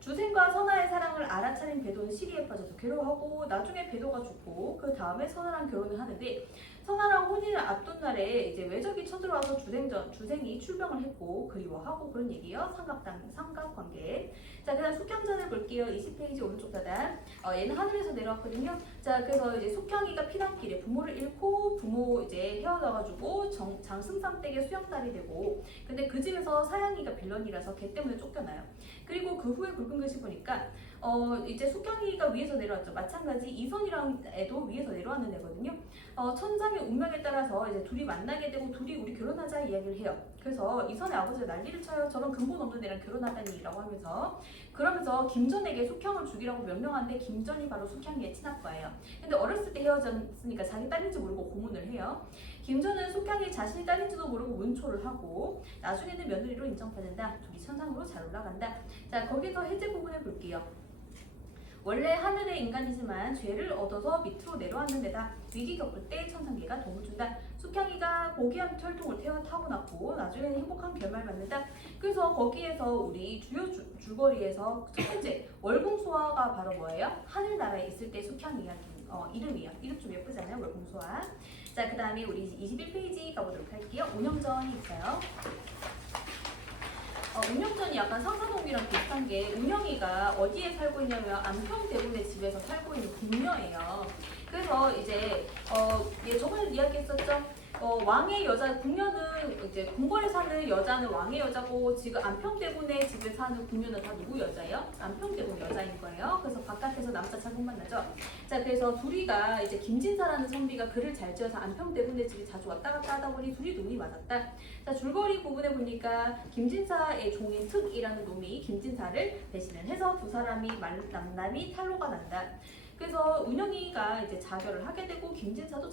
주생과 선아의 사랑을 알아차린 배도는 시리에 빠져서 괴로워하고 나중에 배도가 죽고 그 다음에 선아랑 결혼을 하는데 선아랑 혼인을 앞둔 날에 이제 외적이 쳐들어와서 주생이 출병을 했고 그리워하고 그런 얘기예요. 삼각관계. 자, 그다음 숙향전을 볼게요. 20페이지 오른쪽 하단. 얘는 하늘에서 내려왔거든요. 자, 그래서 이제 숙향이가 피난길에 부모를 잃고 부모 이제 헤어져가지고 장승삼댁의 수양딸이 되고, 근데 그 집에서 사양이가 빌런이라서 걔 때문에 쫓겨나요. 그리고 그 후에 굵은 글씨 보니까 이제 숙향이가 위에서 내려왔죠. 마찬가지 이선이랑 애도 위에서 내려왔는 애거든요. 천상의 운명에 따라서 이제 둘이 만나게 되고 둘이 우리 결혼하자 이야기를 해요. 그래서 이선의 아버지가 난리를 쳐요. 저런 근본 없는 애랑 결혼하다니라고 하면서 그러면서 김전에게 숙향을 주기라고 명령하는데 김전이 바로 숙향이의 친아빠예요. 근데 어렸을 때 헤어졌으니까 자기 딸인지 모르고 고문을 해요. 김전은 숙향이 자신이 딸인지도 모르고 문초를 하고 나중에는 며느리로 인정받는다. 둘이 천상으로 잘 올라간다. 자, 거기서 해제 부분을 볼게요. 원래 하늘의 인간이지만 죄를 얻어서 밑으로 내려왔는 데다 위기 겪을 때 천상계가 도움을 준다. 숙향이가 고귀한 혈통을 타고났고 나중에는 행복한 결말을 맞는다. 그래서 거기에서 우리 주요 줄거리에서 첫 번째 월궁소화가 바로 뭐예요? 하늘나라에 있을 때 숙향 이야기 이름이에요. 이름 좀 예쁘잖아요. 월궁소화. 자, 그 다음에 우리 21페이지 가보도록 할게요. 운영전이 있어요. 운영전이 약간 상사동이랑 비슷한 게 운영이가 어디에 살고 있냐면 안평대군의 집에서 살고 있는 궁녀예요. 그래서 이제 저번에 이야기했었죠. 왕의 여자 궁녀는 이제 궁궐에 사는 여자는 왕의 여자고 지금 안평대군의 집에 사는 궁녀는 다 누구 여자예요? 안평대군 여자인 거예요. 그래서 바깥에서 남자 잘못 만나죠. 자, 그래서 둘이가 이제 김진사라는 선비가 글을 잘 지어서 안평대군의 집에 자주 왔다 갔다 하다 보니 둘이 눈이 맞았다. 자, 줄거리 부분에 보니까 김진사의 종인 특이라는 놈이 김진사를 배신을 해서 두 사람이 만남이 탈로가 난다. 그래서 운영이가 이제 자결을 하게 되고 김진사도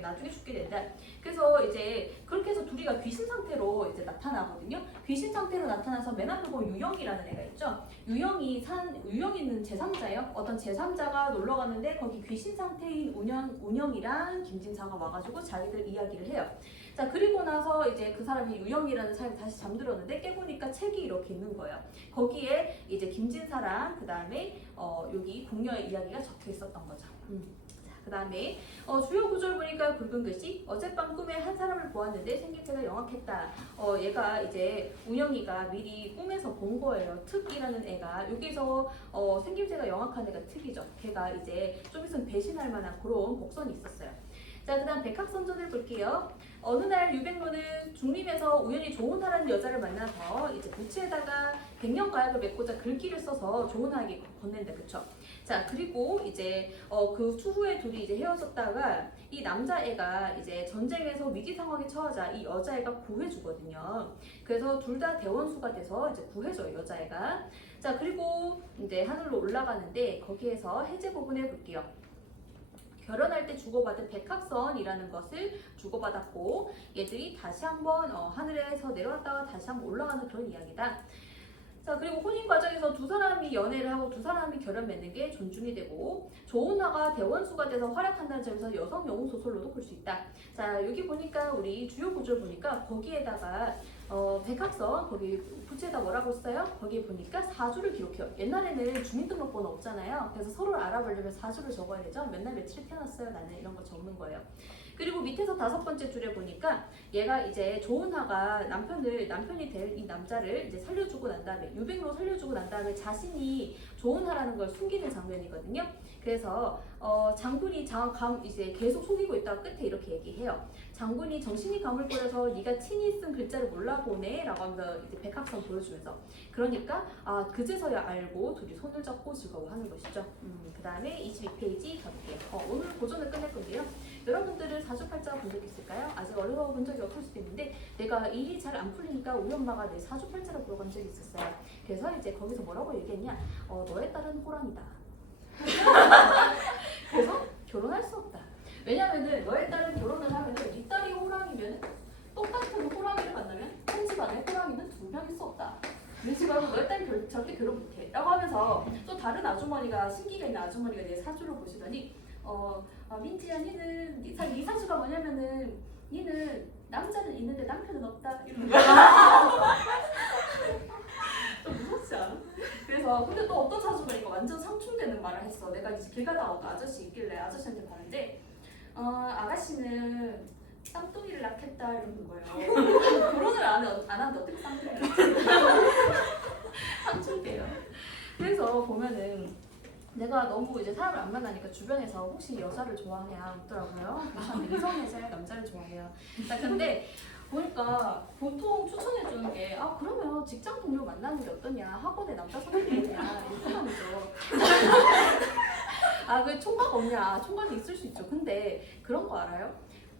나중에 죽게 된다. 그래서 이제 그렇게 해서 둘이가 귀신 상태로 이제 나타나거든요. 귀신 상태로 나타나서 맨 앞에 보면 유영이라는 애가 있죠. 유영이는 제3자예요. 어떤 제3자가 놀러 갔는데 거기 귀신 상태인 운영이랑 김진사가 와가지고 자기들 이야기를 해요. 자, 그리고 나서 이제 그 사람이 유영이라는 사람이 다시 잠들었는데 깨보니까 책이 이렇게 있는 거예요. 거기에 이제 김진사랑 그 다음에 여기 궁녀의 이야기가 적혀 있었던 거죠. 자, 그 다음에 주요 구조를 보니까 굵은 글씨. 어젯밤 꿈에 한 사람을 보았는데 생김새가 영악했다. 얘가 이제 운영이가 미리 꿈에서 본 거예요. 특이라는 애가 여기서 생김새가 영악한 애가 특이죠. 걔가 이제 좀 있으면 배신할 만한 그런 복선이 있었어요. 자, 그 다음 백학선전을 볼게요. 어느 날 유백로는 중림에서 우연히 조은하라는 여자를 만나서 이제 부채에다가 백년가약을 맺고자 글귀를 써서 조은하에게 건넨다. 그쵸? 자, 그리고 이제 그 추후에 둘이 이제 헤어졌다가 이 남자애가 이제 전쟁에서 위기 상황에 처하자 이 여자애가 구해주거든요. 그래서 둘 다 대원수가 돼서 이제 구해줘요, 여자애가. 자, 그리고 이제 하늘로 올라가는데 거기에서 해제 부분을 볼게요. 결혼할 때 주고받은 백합선이라는 것을 주고받았고 얘들이 다시 한번 하늘에서 내려왔다가 다시 한번 올라가는 그런 이야기다. 자, 그리고 혼인 과정에서 두 사람이 연애를 하고 두 사람이 결혼 맺는 게 존중이 되고 조은하가 대원수가 돼서 활약한다는 점에서 여성 영웅 소설로도 볼 수 있다. 자, 여기 보니까 우리 주요 구조를 보니까 거기에다가 백합선 거기 부채에다 뭐라고 써요? 거기 보니까 사주를 기록해요. 옛날에는 주민등록번호 없잖아요. 그래서 서로를 알아보려면 사주를 적어야 되죠. 맨날 며칠에 태어났어요. 나는 이런 거 적는 거예요. 그리고 밑에서 5번째 줄에 보니까 얘가 이제 조은하가 남편이 될 이 남자를 이제 살려주고 난 다음에 유백로 살려주고 난 다음에 자신이 조은하라는 걸 숨기는 장면이거든요. 그래서 장군이 이제 계속 속이고 있다가 끝에 이렇게 얘기해요. 장군이 정신이 가물거려서 네가 친히 쓴 글자를 몰라보네 라고 하면서 이제 백합선 보여주면서 그러니까 그제서야 알고 둘이 손을 잡고 즐거워하는 것이죠. 그 다음에 22페이지 가볼게요. 오늘 고전을 끝낼 건데요. 여러분들은 사주팔자 본 적 있을까요? 아직 어려워 본 적이 없을 수도 있는데 내가 일이 잘 안 풀리니까 우리 엄마가 내 사주팔자를 물어본 적이 있었어요. 그래서 이제 거기서 뭐라고 얘기했냐? 너의 딸은 호랑이다. 그래서 결혼할 수 없다. 왜냐면은 너의 딸은 결혼을 하면은 네 딸이 호랑이면 똑같은 호랑이를 만나면 한 집안에 호랑이는 2명일 수 없다. 네 집안은 너의 딸이 절대 결혼 못해 라고 하면서 또 다른 아주머니가 신기가 있는 아주머니가 내 사주를 보시더니 민지야 니는 네 사주가 뭐냐면은 니는 남자는 있는데 남편은 없다 이러는 거야. 좀 무섭지 않아? 그래서 근데 또 어떤 사주가 완전 상충되는 말을 했어. 내가 이제 길 가다가 어떤 아저씨 있길래 아저씨한테 봤는데 아가씨는 쌍둥이를 낳겠다 이러는 거예요. 결혼을 안 하는데 어떻게 쌍둥이를 낳지? 상충돼요. 그래서 보면은 내가 너무 이제 사람을 안 만나니까 주변에서 혹시 여자를 좋아하냐 묻더라고요. 그래서 이성애자의 남자를 좋아해요. 자, 근데 보니까 보통 추천해 주는 게 그러면 직장 동료 만나는 게 어떠냐, 학원에 남자 선생님 있냐 이렇게 하죠. 왜 총각 없냐? 총각이 있을 수 있죠. 근데 그런 거 알아요?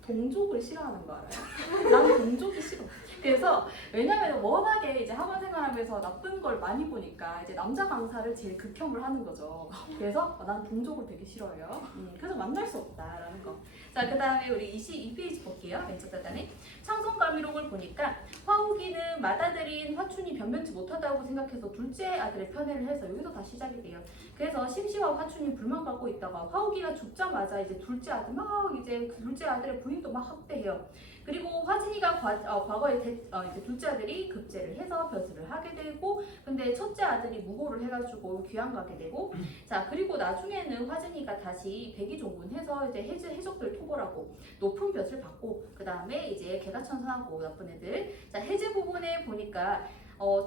동족을 싫어하는 거 알아요? 나는 동족이 싫어. 그래서 왜냐면 워낙에 이제 학원 생활하면서 나쁜 걸 많이 보니까 이제 남자 강사를 제일 극혐을 하는 거죠. 그래서 난 동족을 되게 싫어해요. 그래서 만날 수 없다라는 거. 자, 그 다음에 우리 22페이지 볼게요. 왼쪽 단에 창성감미록을 보니까 화우기는 맏아들인 화춘이 변변치 못하다고 생각해서 둘째 아들의 편애를 해서 여기서 다 시작이 돼요. 그래서 심시와 화춘이 불만 갖고 있다가 화우기가 죽자마자 이제 둘째 아들 그 둘째 아들의 부인도 막 학대해요. 그리고 화진이가 과거에 이제 둘째 아들이 급제를 해서 벼슬을 하게 되고, 근데 첫째 아들이 무고를 해가지고 귀양 가게 되고, 자 그리고 나중에는 화진이가 다시 백의종군해서 이제 해적들 토벌하고 높은 벼슬 받고, 그 다음에 이제 개가천선하고 나쁜 애들. 자 해제 부분에 보니까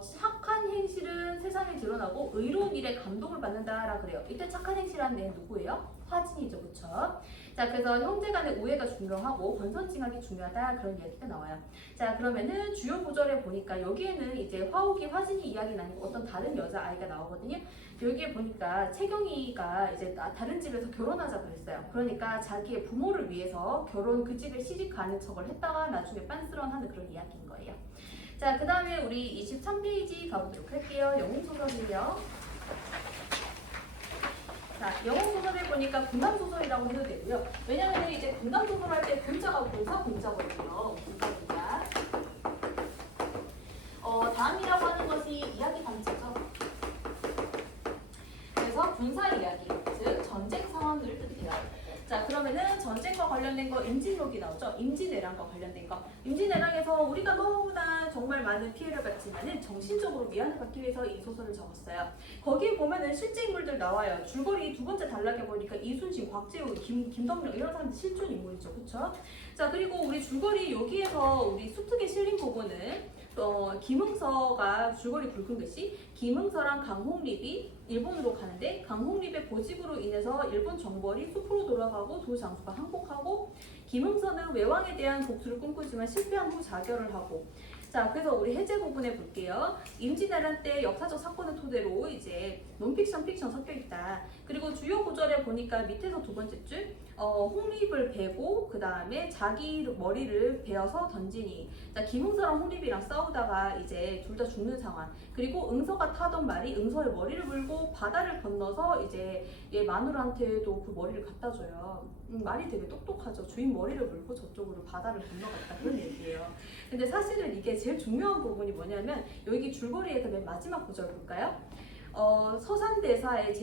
착한 행실은 세상에 드러나고 의로운 일에 감동을 받는다라 그래요. 이때 착한 행실한 애는 누구예요? 화진이죠, 그쵸? 자, 그래서 형제 간의 우애가 중요하고 권선징악이 중요하다 그런 이야기가 나와요. 자, 그러면은 주요 구절에 보니까 여기에는 이제 화옥이 화진이 이야기는 아니고 어떤 다른 여자 아이가 나오거든요. 여기에 보니까 채경이가 이제 다른 집에서 결혼하자 그랬어요. 그러니까 자기의 부모를 위해서 그 집에 시집 가는 척을 했다가 나중에 빤스런하는 그런 이야기인 거예요. 자, 그 다음에 우리 23페이지 가보도록 할게요. 영웅소설이에요. 자, 영웅소설에 보니까 군담소설이라고 해도 되고요. 왜냐면 이제 군담소설 할 때 군자가 군사거든요. 군자. 다음이라고 하는 것이 이야기 방지죠. 그래서 군사 이야기, 즉 전쟁 상황을 뜻해요. 자, 그러면은 전쟁과 관련된 거 임진록이 나오죠. 임진왜란과 관련된 거. 임진왜란에서 우리가 너무나 정말 많은 피해를 받지만은 정신적으로 위안을 받기 위해서 이 소설을 적었어요. 거기에 보면은 실제 인물들 나와요. 줄거리 두 번째 단락에 보니까 이순신, 곽재우, 김덕령 이런 사람들 실존 인물이죠, 그렇죠? 자, 그리고 우리 줄거리 여기에서 우리 수특에 실린 부분은 김흥서가 줄거리 굵은 것이 김흥서랑 강홍립이 일본으로 가는데 강홍립의 고집으로 인해서 일본 정벌이 숲으로 돌아가고 두 장수가 항복하고 김흥서는 외왕에 대한 복수를 꿈꾸지만 실패한 후 자결을 하고 자 그래서 우리 해제 부분에 볼게요. 임진왜란 때 역사적 사건을 토대로 이제 논픽션, 픽션 섞여 있다. 그리고 주요 구절에 보니까 밑에서 두 번째 줄 홍립을 베고 그 다음에 자기 머리를 베어서 던지니 자 김응서랑 홍립이랑 싸우다가 이제 둘 다 죽는 상황. 그리고 응서가 타던 말이 응서의 머리를 물고 바다를 건너서 이제 얘 마누라한테도 그 머리를 갖다 줘요. 말이 되게 똑똑하죠. 주인 머리를 물고 저쪽으로 바다를 건너갔다 그런 얘기예요. 근데 사실은 이게 제일 중요한 부분이 뭐냐면 여기 줄거리에서 맨 마지막 구절 볼까요? 서산대사의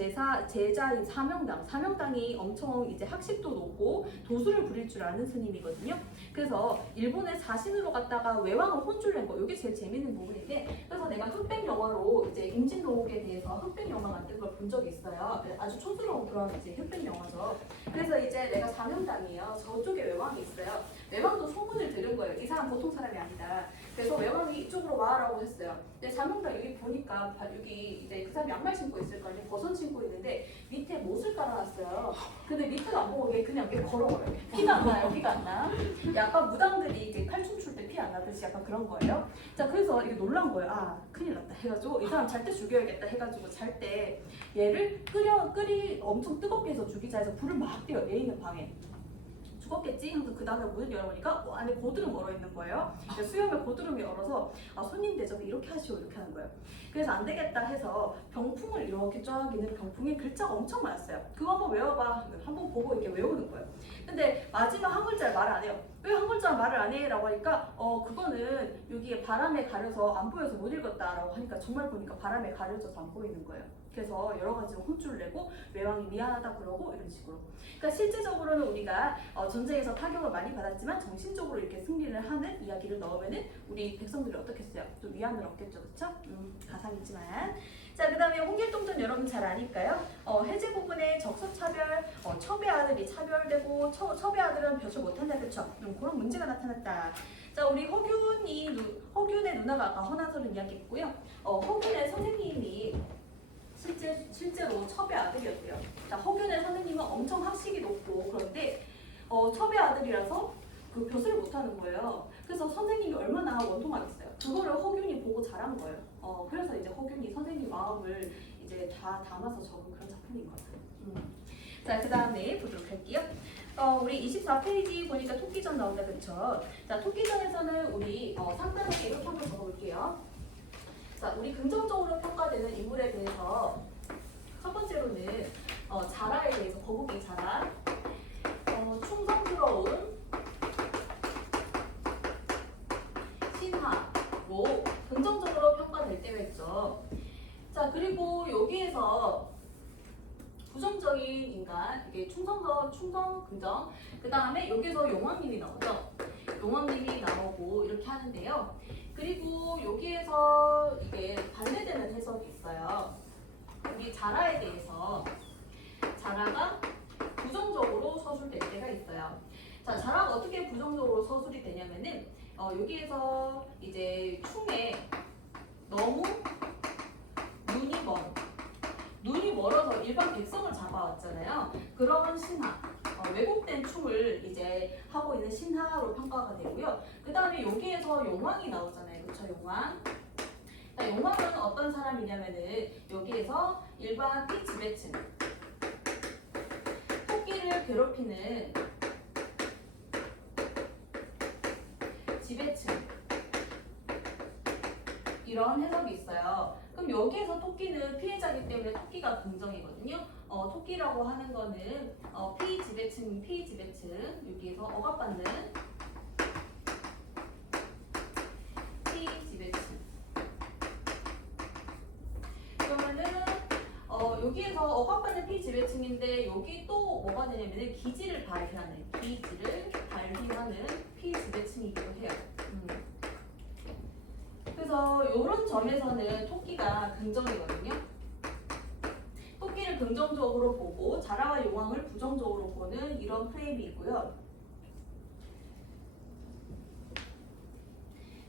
제자인 사명당이 엄청 이제 학식도 높고 도수를 부릴 줄 아는 스님이거든요. 그래서 일본의 사신으로 갔다가 외왕을 혼쭐 낸 거, 이게 제일 재밌는 부분인데, 그래서 내가 흑백 영화로 이제 임진록에 대해서 흑백 영화 만든 걸 본 적이 있어요. 아주 촌스러운 그런 이제 흑백 영화죠. 그래서 이제 내가 사명당이에요. 저쪽에 외왕이 있어요. 외왕도 소문을 들은 거예요. 이 사람 보통 사람이 아니다. 그래서 외왕이 이쪽으로 와라고 했어요. 근데 사명당 여기 보니까 여기 이제 그 사람 양말 신고 있을 거 아니에요. 버선 신고 있는데 밑에 못을 깔아놨어요. 근데 밑에도 안 보고 그냥 걸어버려요. 피가 안 나요. 피가 안 나. 약간 무당들이 이제 칼춤 출 때 피 안 나듯이 약간 그런 거예요. 자 그래서 이게 놀란 거예요. 아 큰일 났다 해가지고 이 사람 잘 때 죽여야겠다 해가지고 잘 때 얘를 엄청 뜨겁게 해서 죽이자 해서 불을 막 띄워요. 얘 있는 방에. 죽었겠지? 하면서 그 다음에 문을 열어보니까 안에 고드름 얼어 있는 거예요. 수염에 고드름이 얼어서 손님 대접을 이렇게 하시오 이렇게 하는 거예요. 그래서 안 되겠다 해서 병풍을 이렇게 쫙 있는 병풍에 글자가 엄청 많았어요. 그거 한번 외워봐. 한번 보고 이렇게 외우는 거예요. 근데 마지막 한 글자를 말을 안 해요. 왜 한 글자를 말을 안 해? 라고 하니까 그거는 여기에 바람에 가려서 안 보여서 못 읽었다 라고 하니까 정말 보니까 바람에 가려져서 안 보이는 거예요. 그래서 여러 가지로 혼쭐을 내고 외왕이 미안하다 그러고 이런 식으로. 그러니까 실제적으로는 우리가 전쟁에서 타격을 많이 받았지만 정신적으로 이렇게 승리를 하는 이야기를 넣으면은 우리 백성들이 어떻겠어요? 좀 위안을 얻겠죠, 그렇죠? 가상이지만. 자, 그 다음에 홍길동전 여러분 잘 아니까요? 해제 부분에 적서차별, 첩의 아들이 차별되고 첩의 아들은 벼슬 못한다, 그렇죠? 그런 문제가 나타났다. 자, 우리 허균의 누나가 아까 허나설은 이야기했고요. 허균의 선생님이 실제로 첩의 아들이었대요. 자, 허균의 선생님은 엄청 학식이 높고 그런데 첩의 아들이라서 그 벼슬을 못하는 거예요. 그래서 선생님이 얼마나 원통하겠어요. 그거를 허균이 보고 잘한 거예요. 그래서 이제 허균이 선생님 마음을 이제 다 담아서 적은 그런 작품인 거죠. 자, 그 다음에 보도록 할게요. 우리 24페이지 보니까 토끼전 나온다, 그쵸? 자, 토끼전에서는 우리 상단하게 이렇게 한번 적어볼게요. 자, 우리 긍정적으로 평가되는 인물에 대해서 첫 번째로는 자라에 대해서 거북이 자라, 충성스러운 신하로 긍정적으로 평가될 때가 있죠. 자, 그리고 여기에서 부정적인 인간, 이게 충성, 긍정. 그 다음에 여기서 용왕님이 나오죠. 용왕님이 나오고 이렇게 하는데요. 그리고 여기에서 이게 반대되는 해석이 있어요. 우리 자라에 대해서 자라가 부정적으로 서술될 때가 있어요. 자, 자라가 어떻게 부정적으로 서술이 되냐면은 여기에서 이제 충에 너무 눈이 멀어서 일반 백성을 잡아왔잖아요. 그런 신하, 왜곡된 충을 이제 하고 있는 신하로 평가가 되고요. 그 다음에 여기에서 용왕이 나오잖아요. 그렇죠? 용왕. 자, 용왕은 어떤 사람이냐면은 여기에서 일반 피지배층, 토끼를 괴롭히는 지배층, 이런 해석이 있어요. 그럼 여기에서 토끼는 피해자이기 때문에 토끼가 긍정이거든요. 토끼라고 하는 거는 피지배층, 여기에서 억압받는 피지배층. 그러면은 여기에서 억압받는 피지배층인데 여기 또 뭐가 되냐면은 기지를 발휘하는 피지배층이기도 해요. 그래서 이런 점에서는 토끼가 긍정이거든요. 토끼를 긍정적으로 보고 자라와 용왕을 부정적으로 보는 이런 프레임이 있고요.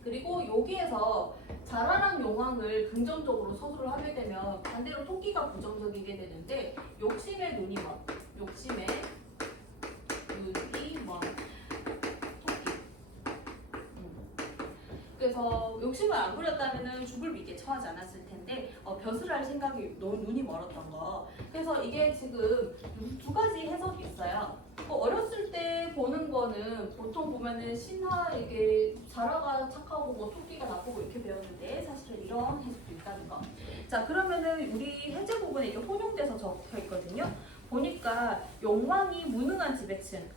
그리고 여기에서 자라랑 용왕을 긍정적으로 서술을 하게 되면 반대로 토끼가 부정적이게 되는데 욕심의 눈이 먼, 토끼. 그래서 욕심을 안 부렸다면 죽을 위기에 처하지 않았을 텐데 벼슬 할 생각이 너무 눈이 멀었던 거. 그래서 이게 지금 두 가지 해석이 있어요. 어렸을 때 보는 거는 보통 보면은 신하에게 자라가 착하고 뭐 토끼가 나쁘고 이렇게 배웠는데 사실은 이런 해석도 있다는 거. 자, 그러면은 우리 해제 부분에 이게 혼용돼서 적혀 있거든요. 보니까 용왕이 무능한 지배층,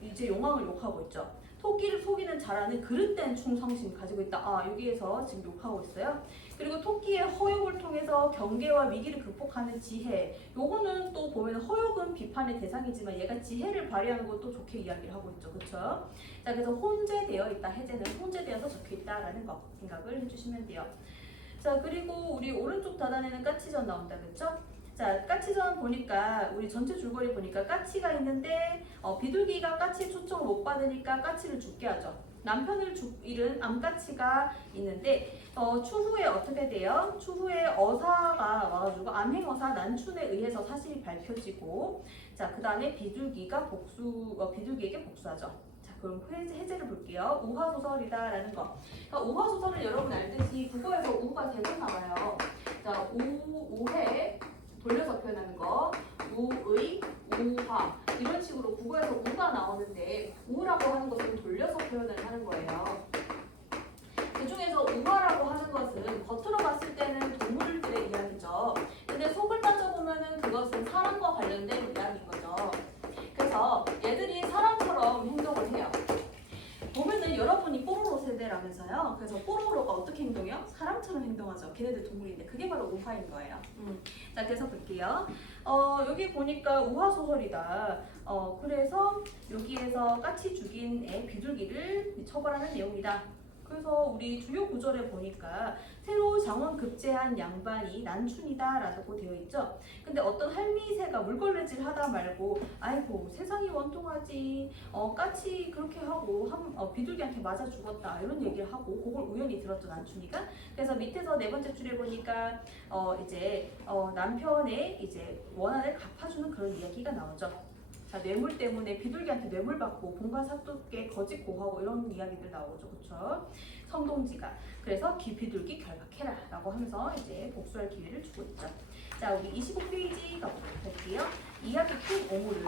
이제 용왕을 욕하고 있죠. 토끼를 속이는 자라는 그릇된 충성심 가지고 있다. 여기에서 지금 욕하고 있어요. 그리고 토끼의 허욕을 통해서 경계와 위기를 극복하는 지혜. 요거는 또 보면 허욕은 비판의 대상이지만 얘가 지혜를 발휘하는 것도 좋게 이야기를 하고 있죠. 그렇죠? 자, 그래서 혼재되어 있다. 해제는 혼재되어서 적혀 있다라는 거 생각을 해주시면 돼요. 자, 그리고 우리 오른쪽 다단에는 까치전 나온다. 그렇죠? 자, 까치전 보니까 우리 전체 줄거리 보니까 까치가 있는데 비둘기가 까치의 초청을 못 받으니까 까치를 죽게 하죠. 남편을 잃은 암까치가 있는데 추후에 어떻게 돼요? 추후에 어사가 와가지고 암행어사 난춘에 의해서 사실이 밝혀지고, 자, 그 다음에 비둘기에게 복수하죠. 자, 그럼 해제를 볼게요. 우화소설이다라는 거. 그러니까 우화소설은 여러분 알듯이 국어에서 우가 계속 나와요. 자, 우회 돌려서 표현하는 거, 우의, 우화 이런 식으로 국어에서 우가 나오는데 우라고 하는 것은 돌려서 표현을 하는 거예요. 그 중에서 우화라고 하는 것은 겉으로 봤을 때는 동물들의 이야기죠. 근데 속을 따져보면은 그것은 사람과 관련된 이야기인 거죠. 그래서 얘들이 사람처럼 행동을 해요. 보면은 여러분이 뽀로로 세대라면서요. 그래서 뽀로로가 어떻게 행동해요? 사람처럼 행동하죠. 걔네들 동물인데 그게 바로 우화인 거예요. 자, 그래서 볼게요. 여기 보니까 우화 소설이다. 그래서 여기에서 까치 죽인 애 비둘기를 처벌하는 내용이다. 그래서 우리 주요 구절에 보니까 새로 장원 급제한 양반이 난춘이다 라고 되어 있죠. 근데 어떤 할미새가 물걸레질 하다 말고 아이고 세상이 원통하지, 까치 그렇게 하고 비둘기한테 맞아 죽었다 이런 얘기를 하고 그걸 우연히 들었죠, 난춘이가. 그래서 밑에서 네 번째 줄에 보니까 이제 남편의 이제 원한을 갚아주는 그런 이야기가 나오죠. 자, 뇌물 때문에 비둘기한테 뇌물 받고 본가 사또께 거짓 고하고 이런 이야기들 나오죠. 그쵸? 성동지가. 그래서 비둘기 결박해라 라고 하면서 이제 복수할 기회를 주고 있죠. 자, 우리 25페이지 가보도록 할게요. 이야기 큰 오물을.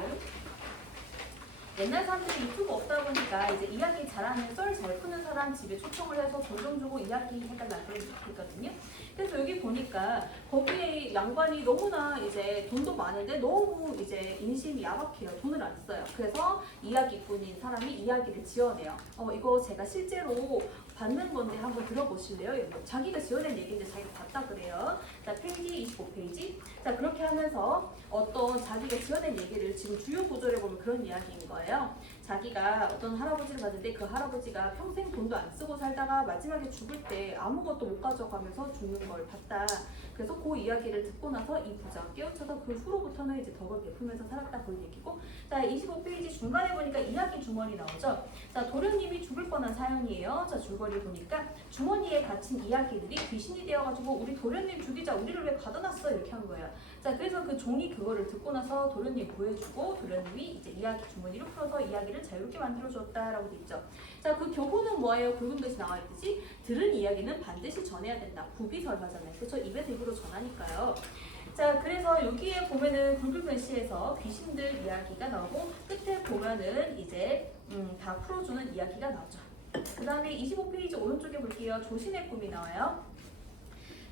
옛날 사람들이 유튜브 없다 보니까 이제 이야기 잘하는 썰 잘 푸는 사람 집에 초청을 해서 돈 좀 주고 이야기 해달라 그런 게 있거든요. 그래서 여기 보니까 거기에 양반이 너무나 이제 돈도 많은데 너무 이제 인심이 야박해요. 돈을 안 써요. 그래서 이야기꾼인 사람이 이야기를 지어내요. 이거 제가 실제로 받는 건데 한번 들어보실래요? 자기가 지어낸 얘기인데 자기가 봤다 그래요. 자, 페이지 25페이지. 자, 그렇게 하면서 어떤 자기가 지어낸 얘기를 지금 주요 구조를 보면 그런 이야기인 거예요. 자기가 어떤 할아버지를 봤는데 그 할아버지가 평생 돈도 안 쓰고 살다가 마지막에 죽을 때 아무것도 못 가져가면서 죽는 걸 봤다. 그래서 그 이야기를 듣고 나서 이 부자 깨우쳐서 그 후로부터는 이제 덕을 베풀면서 살았다 그 얘기고. 자, 25페이지 중간에 보니까 이야기 주머니 나오죠. 자, 도련님이 죽을 뻔한 사연이에요. 자, 줄거리 보니까 주머니에 갇힌 이야기들이 귀신이 되어가지고 우리 도련님 죽이자, 우리를 왜 가둬놨어, 이렇게 한 거예요. 자, 그래서 그 종이 그거를 듣고 나서 도련님 구해주고 도련님이 이제 이야기 주머니로 풀어서 이야기를 자유롭게 만들어줬다라고 돼 있죠. 자, 그 교훈은 뭐예요? 굵은 글씨 나와 있듯이 들은 이야기는 반드시 전해야 된다. 부비설하잖아요. 그렇죠? 입에서 입으로 전하니까요. 자, 그래서 여기에 보면은 굵은 글씨에서 귀신들 이야기가 나오고 끝에 보면은 이제 다 풀어주는 이야기가 나오죠. 그 다음에 25페이지 오른쪽에 볼게요. 조신의 꿈이 나와요.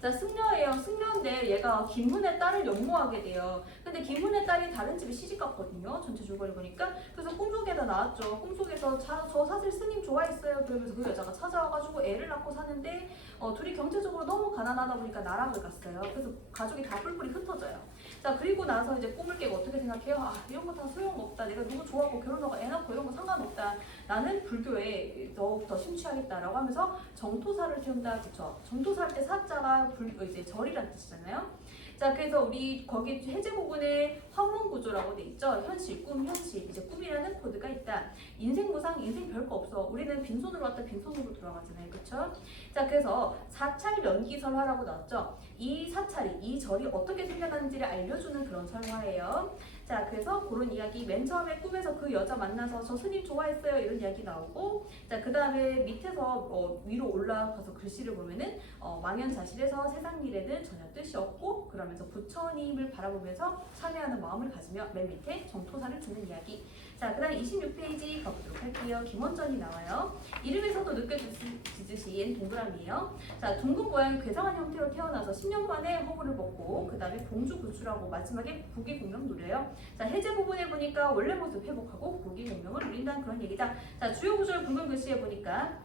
자, 승려예요. 승려인데 얘가 김훈의 딸을 연모하게 돼요. 근데 김훈의 딸이 다른 집에 시집갔거든요. 전체 줄거리 보니까. 그래서 꿈속에다 나왔죠. 꿈속에서 저 사실 스님 좋아했어요. 그러면서 그 여자가 찾아와가지고 애를 낳고 사는데 둘이 경제적으로 너무 가난하다 보니까 나락을 갔어요. 그래서 가족이 다 뿔뿔이 흩어져요. 자, 그리고 나서 이제 꿈을 깨고 어떻게 생각해요? 아, 이런 거 다 소용없다. 내가 누구 좋아하고 결혼하고 애 낳고 이런 거 상관없다. 나는 불교에 더욱더 심취하겠다라고 하면서 정토사를 태운다. 그쵸? 정토사할 때 사자가 이제 절이라는 뜻이잖아요. 자, 그래서 우리 거기 해제 부분에 화문 구조라고 돼 있죠. 현실, 꿈, 현실. 이제 꿈이라는 코드가 있다. 인생 무상, 인생 별거 없어. 우리는 빈손으로 왔다 빈손으로 돌아가잖아요. 그쵸? 자, 그래서 사찰 연기설화라고 나왔죠. 이 사찰이, 이 절이 어떻게 생겨나는지를 알려주는 그런 설화예요. 자, 그래서 그런 이야기 맨 처음에 꿈에서 그 여자 만나서 저 스님 좋아했어요 이런 이야기 나오고. 자, 그 다음에 밑에서 위로 올라가서 글씨를 보면은 망연자실해서 세상 일에는 전혀 뜻이 없고 그러면서 부처님을 바라보면서 참여하는 마음을 가지며 맨 밑에 정토사를 듣는 이야기. 자, 그 다음 26페이지 가보도록 할게요. 김원전이 나와요. 이름에서도 느껴지듯이 얘는 동그라미예요. 자, 둥근 모양의 괴상한 형태로 태어나서 10년 만에 허물을 벗고 그 다음에 공주 구출하고 마지막에 부귀공명 누려요. 자, 해제 부분에 보니까 원래 모습 회복하고 부귀공명을 누린다는 그런 얘기다. 자, 주요 구조를 굵은 글씨에 보니까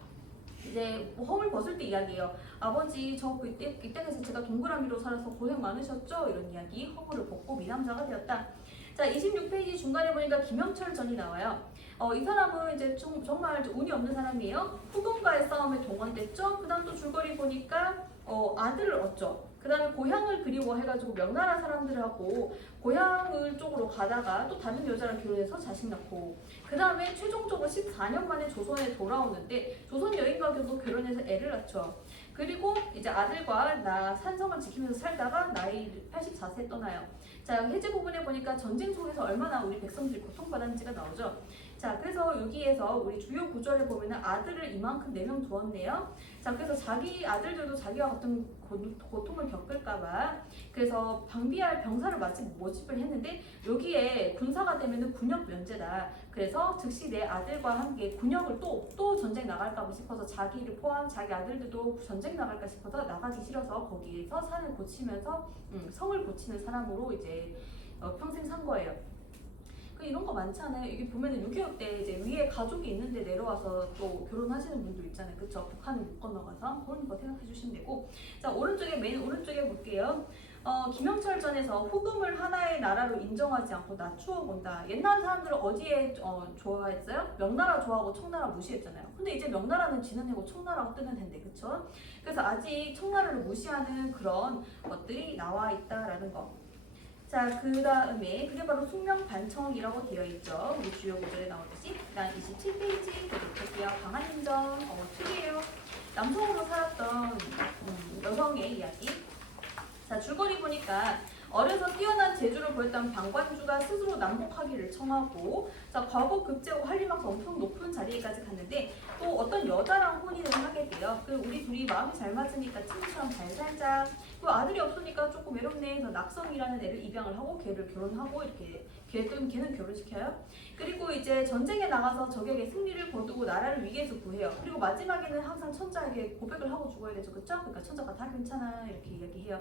이제 허물 벗을 때 이야기예요. 아버지 저 이때까지 제가 동그라미로 살아서 고생 많으셨죠? 이런 이야기. 허물을 벗고 미남자가 되었다. 자, 26페이지 중간에 보니까 김영철 전이 나와요. 이 사람은 이제 정말 운이 없는 사람이에요. 후금과의 싸움에 동원됐죠. 그 다음 또 줄거리 보니까 아들을 얻죠. 그 다음에 고향을 그리워해가지고 명나라 사람들하고 고향을 쪽으로 가다가 또 다른 여자랑 결혼해서 자식 낳고 그 다음에 최종적으로 14년 만에 조선에 돌아오는데 조선 여인과도 결혼해서 애를 낳죠. 그리고 이제 아들과 산성을 지키면서 살다가 나이 84세에 떠나요. 자, 해제 부분에 보니까 전쟁 속에서 얼마나 우리 백성들이 고통받았는지가 나오죠. 자, 그래서 여기에서 우리 주요 구절에 보면은 아들을 이만큼 4명 두었네요. 자, 그래서 자기 아들들도 자기와 같은 고통을 겪을까봐 그래서 방비할 병사를 모집을 했는데 여기에 군사가 되면은 군역 면제다. 그래서 즉시 내 아들과 함께 군역을 또 전쟁 나갈까 싶어서 자기를 포함 자기 아들들도 전쟁 나갈까 싶어서 나가기 싫어서 거기에서 산을 고치면서 성을 고치는 사람으로 이제 평생 산 거예요. 이런 거 많잖아요. 이게 보면은 6.25 때 이제 위에 가족이 있는데 내려와서 또 결혼하시는 분도 있잖아요. 그쵸? 북한을 못 건너가서 그런 거 생각해 주시면 되고. 자, 맨 오른쪽에 볼게요. 김영철 전에서 후금을 하나의 나라로 인정하지 않고 낮추어 본다. 옛날 사람들은 어디에 좋아했어요? 명나라 좋아하고 청나라 무시했잖아요. 근데 이제 명나라는 지는 해고 청나라가 뜨는 해인데, 그쵸? 그래서 아직 청나라를 무시하는 그런 것들이 나와 있다라는 거. 자, 그 다음에 그게 바로 숙명반청이라고 되어 있죠. 우리 주요 구절에 나오듯이. 그 다음 27페이지 보도록 할게요. 강한인정. 특이해요. 남성으로 살았던 여성의 이야기. 자, 줄거리 보니까 어려서 뛰어난 재주를 보였던 방관주가 스스로 남복하기를 청하고, 자, 과거 급제하고 한림학서 엄청 높은 자리에까지 갔는데 또 어떤 여자랑 혼인을 하게 돼요. 그 우리 둘이 마음이 잘 맞으니까 친구처럼 잘 살자. 그 아들이 없으니까 조금 외롭네 해서 낙성이라는 애를 입양을 하고 걔를 결혼하고 이렇게 걔는 결혼시켜요. 그리고 이제 전쟁에 나가서 적에게 승리를 거두고 나라를 위기에서 구해요. 그리고 마지막에는 항상 천자에게 고백을 하고 죽어야 되죠. 그쵸? 그러니까 천자가 다 괜찮아 이렇게 이야기해요.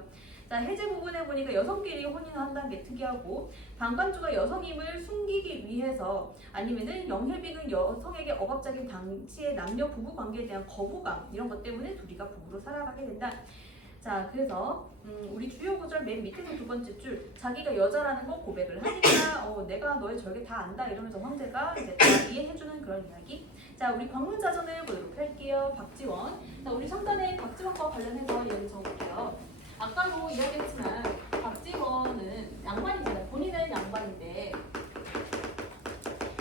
자, 해제 부분에 보니까 여성끼리 혼인을 한다는 게 특이하고, 방관주가 여성임을 숨기기 위해서 아니면은 영혜빅은 여성에게 억압적인 당시의 남녀 부부 관계에 대한 거부감 이런 것 때문에 둘이가 부부로 살아가게 된다. 자, 그래서 우리 주요 구절 맨 밑에서 두 번째 줄, 자기가 여자라는 거 고백을 하니까 내가 너의 절개 다 안다 이러면서 황제가 이제 다 이해해주는 그런 이야기. 자, 우리 관문자전을 보도록 할게요. 박지원. 자, 우리 상단에 박지원과 관련해서 이야기 적어볼게요. 아까도 이야기했지만 박지원은 양반이잖아요. 본인은 양반인데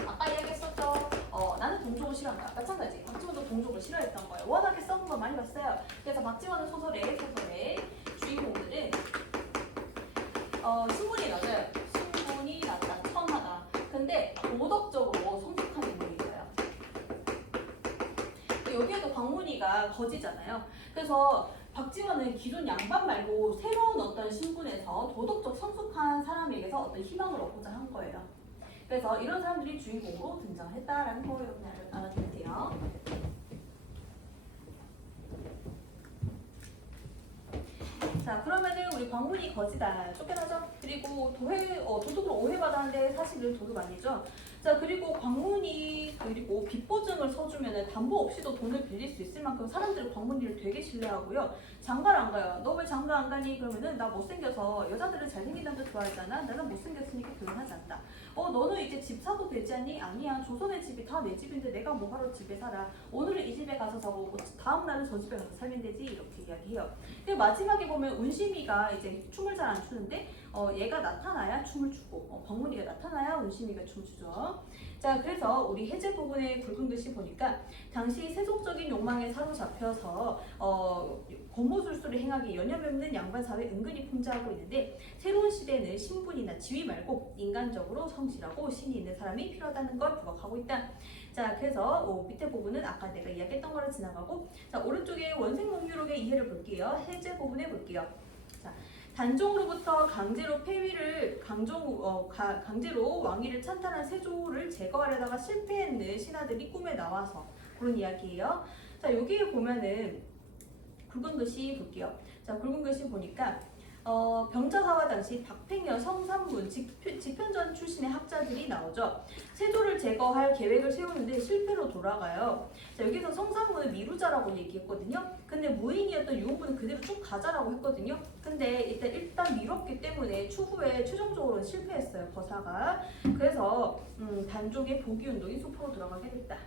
아까 이야기했었죠. 나는 동족을 싫어한다. 마찬가지. 박지원도 동족을 싫어했던 거예요. 워낙에 썩은 거 많이 봤어요. 그래서 박지원은 소설의 주인공들은 신분이 낮아요. 신분이 낮다. 천하다. 근데 도덕적으로 성숙한 인물이에요. 여기에도 광문이가 거지잖아요. 그래서 박지원은 기존 양반 말고 새로운 어떤 신분에서 도덕적 성숙한 사람에게서 어떤 희망을 얻고자 한 거예요. 그래서 이런 사람들이 주인공으로 등장했다라는 거 여러분 알아두면 돼요. 자, 그러면은 우리 광문이 거지다. 쫓겨나죠? 그리고 도둑으로 오해받았는데 사실은 도둑 아니죠? 자, 그리고 광문이 그리고 빚보증을 서주면은 담보 없이도 돈을 빌릴 수 있을 만큼 사람들이 광문이를 되게 신뢰하고요. 장가를 안 가요. 너 왜 장가 안 가니? 그러면은 나 못생겨서. 여자들은 잘생긴 남자 좋아하잖아. 나는 못생겼으니까 결혼하지 않다. 너는 이제 집 사도 되지 않니? 아니야. 조선의 집이 다 내 집인데 내가 뭐하러 집에 살아. 오늘은 이 집에 가서 자고 다음 날은 저 집에 가서 살면 되지. 이렇게 이야기해요. 근데 마지막에 보면 운심이가 이제 춤을 잘 안 추는데 얘가 나타나야 춤을 추고 광문이가 나타나야 운심이가 춤을 추죠. 자, 그래서 우리 해제 부분에 굵은 글씨 보니까 당시 세속적인 욕망에 사로잡혀서 권모술수를 행하기 여념없는 양반 사회 은근히 풍자하고 있는데, 새로운 시대는 신분이나 지위 말고 인간적으로 성실하고 신이 있는 사람이 필요하다는 걸 부각하고 있다. 자, 그래서 밑에 부분은 아까 내가 이야기했던 거를 지나가고, 자, 오른쪽에 원생목유록의 이해를 볼게요. 해제 부분에 볼게요. 자, 단종으로부터 강제로 강제로 왕위를 찬탈한 세조를 제거하려다가 실패했는 신하들이 꿈에 나와서 그런 이야기예요. 자, 여기에 보면은 굵은 글씨 볼게요. 자, 굵은 글씨 보니까 병자사화 당시 박팽여, 성삼문, 집현전 출신의 학자들이 나오죠. 세조를 제거할 계획을 세우는데 실패로 돌아가요. 자, 여기서 성삼문은 미루자라고 얘기했거든요. 근데 무인이었던 유흥부는 그대로 쭉 가자라고 했거든요. 근데 일단 미뤘기 때문에 추후에 최종적으로 실패했어요. 거사가. 그래서 단종의 복위운동이 수포로 돌아가게 됐다.